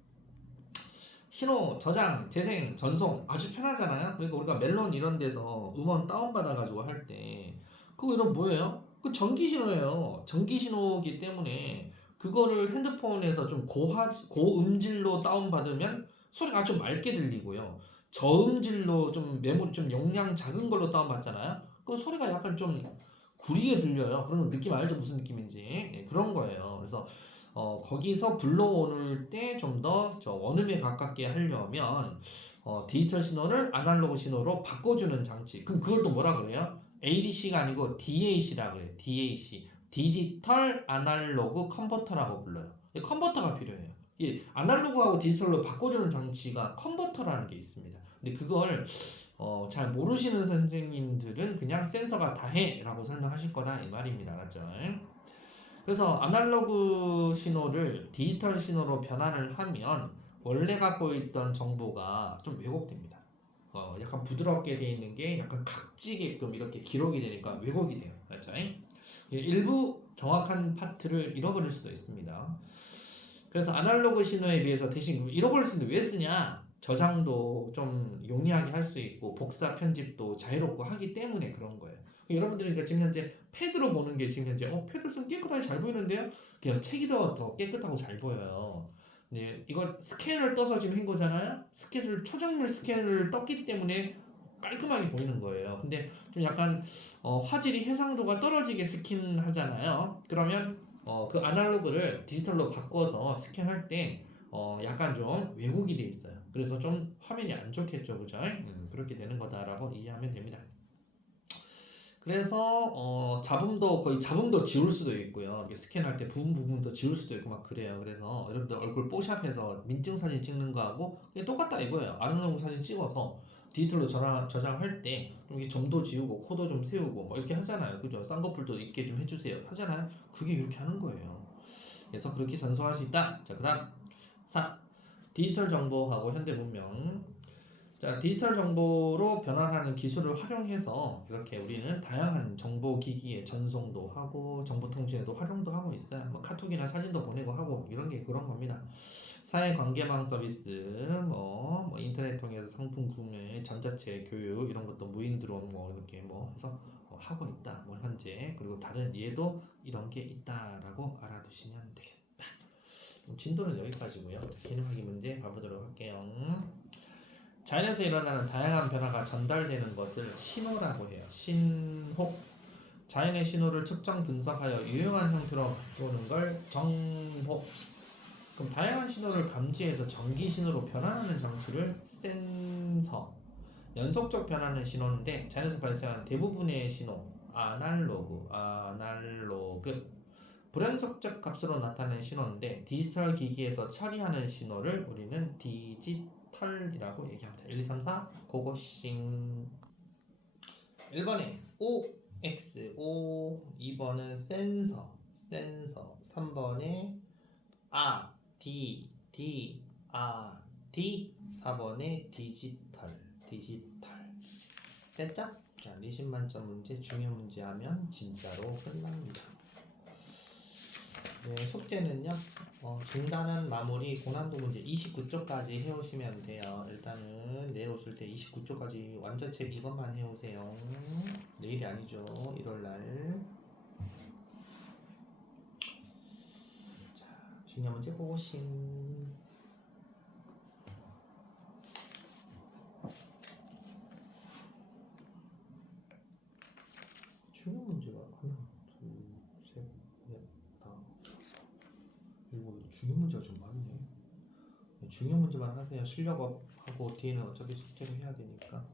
신호 저장, 재생, 전송 아주 편하잖아요. 그러니까 우리가 멜론 이런 데서 음원 다운받아가지고 할 때 그거 이런 뭐예요? 그 전기 신호예요. 전기 신호기 때문에 그거를 핸드폰에서 좀 고음질로 다운받으면 소리가 좀 맑게 들리고요. 저음질로 좀 메모리 좀 용량 작은 걸로 다운받잖아요. 그럼 소리가 약간 좀 구리게 들려요. 그런 느낌 알죠? 무슨 느낌인지. 그런 거예요. 그래서 거기서 불러오를 때 좀 더 원음에 가깝게 하려면 디지털 신호를 아날로그 신호로 바꿔주는 장치. 그럼 그걸 또 뭐라 그래요? ADC가 아니고 DAC라 그래요. DAC. 디지털 아날로그 컨버터라고 불러요. 컨버터가 필요해요. 이 아날로그하고 디지털로 바꿔주는 장치가 컨버터라는 게 있습니다. 근데 그걸 잘 모르시는 선생님들은 그냥 센서가 다 해라고 설명하실 거다 이 말입니다. 알았죠? 그래서 아날로그 신호를 디지털 신호로 변환을 하면 원래 갖고 있던 정보가 좀 왜곡됩니다. 약간 부드럽게 되어 있는 게 약간 각지게끔 이렇게 기록이 되니까 왜곡이 돼요. 맞죠? 일부 정확한 파트를 잃어버릴 수도 있습니다. 그래서 아날로그 신호에 비해서 대신 잃어버릴 수 있는데 왜 쓰냐? 저장도 좀 용이하게 할 수 있고 복사 편집도 자유롭고 하기 때문에 그런 거예요. 여러분들이 그러니까 지금 현재 패드로 보는 게 지금 현재 패드 쓰면 깨끗하게 잘 보이는데요? 그냥 책이 더 깨끗하고 잘 보여요. 네, 이거 스캔을 떠서 지금 한 거잖아요? 초정밀 스캔을 떴기 때문에 깔끔하게 보이는 거예요. 근데 좀 약간 화질이 해상도가 떨어지게 스캔하잖아요. 그러면 그 아날로그를 디지털로 바꿔서 스캔할 때 약간 좀 왜곡이 돼 있어요. 그래서 좀 화면이 안 좋겠죠, 그죠? 그렇게 되는 거다라고 이해하면 됩니다. 그래서 잡음도 지울 수도 있고요. 스캔할 때 부분도 지울 수도 있고 막 그래요. 그래서 여러분들 얼굴 뽀샵해서 민증 사진 찍는 거하고 그냥 똑같다 이거예요. 아날로그 사진 찍어서 디지털로 저장할 때 좀 점도 지우고 코도 좀 세우고 뭐 이렇게 하잖아요. 그죠? 쌍꺼풀도 있게 좀 해주세요. 하잖아요. 그게 이렇게 하는 거예요. 그래서 그렇게 전송할 수 있다. 자, 그다음 4. 디지털 정보하고 현대 문명. 자, 디지털 정보로 변환하는 기술을 활용해서 이렇게 우리는 다양한 정보 기기의 전송도 하고 정보 통신에도 활용도 하고 있어요. 뭐 카톡이나 사진도 보내고 하고 이런 게 그런 겁니다. 사회관계망 서비스, 뭐 인터넷 통해서 상품 구매, 전자책 교육 이런 것도 무인 드론 뭐 이렇게 뭐 해서 하고 있다. 뭐 현재 그리고 다른 예도 이런 게 있다라고 알아두시면 되겠다. 진도는 여기까지고요. 개념하기 문제 봐보도록 할게요. 자연에서 일어나는 다양한 변화가 전달되는 것을 신호라고 해요. 신호. 자연의 신호를 측정 분석하여 유용한 형태로 바꾸는 걸 정보. 그럼 다양한 신호를 감지해서 전기 신호로 변환하는 장치를 센서. 연속적 변하는 신호인데 자연에서 발생하는 대부분의 신호, 아날로그 불연속적 값으로 나타내는 신호인데 디지털 기기에서 처리하는 신호를 우리는 디지털이라고 얘기합니다. 1, 2, 3, 4 고고싱. 1번에 OXO, 2번은 센서 3번에 D, D, 4번에 디지털. 됐죠? 자, 리신 만점 문제, 중요 문제 하면 진짜로 끝납니다. 네, 숙제는요, 중단한 마무리 고난도 문제 29쪽까지 해오시면 돼요. 일단은 내일 오실 때 29쪽까지 완전책 이것만 해오세요. 내일이 아니죠, 1월날. 자, 중요 문제 고고싱. 중요 문제가 하나, 둘, 셋, 넷, 다섯, 일곱. 중요 문제가 좀 많네. 중요 문제만 하세요. 실력업하고 뒤에는 어차피 숙제를 해야 되니까.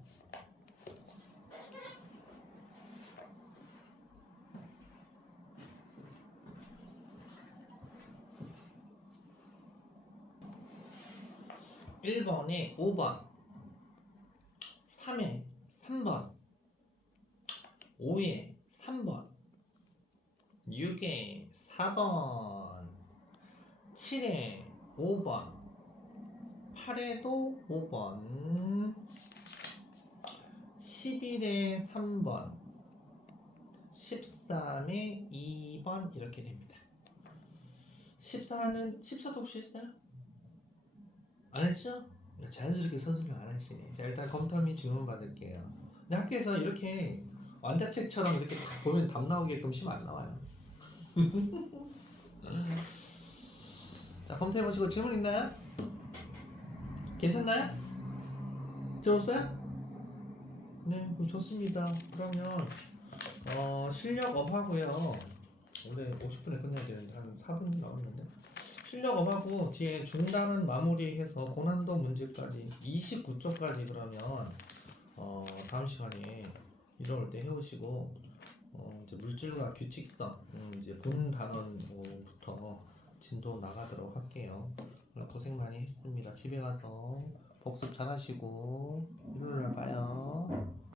(1번에) 5번, 3에 3번, 5에 3번, 6에 4번, 7에 5번, 8에도 5번, 11에 3번, 13에 2번 이렇게 됩니다. 14도 혹시 했어요? 안 했죠? 자연스럽게 서술형 안 하시네. 자, 일단 검토 및 질문 받을게요. 근데 학교에서 이렇게 완자책처럼 이렇게 딱 보면 답 나오게끔 시면 안 나와요. 자, 검토해보시고 질문 있나요? 괜찮나요? 들었어요? 네, 그럼 좋습니다. 그러면 실력업 하고요. 원래 50분에 끝내야 되는데 한 4분 남았는데 실력업하고 뒤에 중단은 마무리해서 고난도 문제까지 29쪽까지 그러면 다음 시간에 일어날 때 해오시고 이제 물질과 규칙성 이제 본 단원부터 진도 나가도록 할게요. 고생 많이 했습니다. 집에 가서 복습 잘 하시고 일요일날 봐요.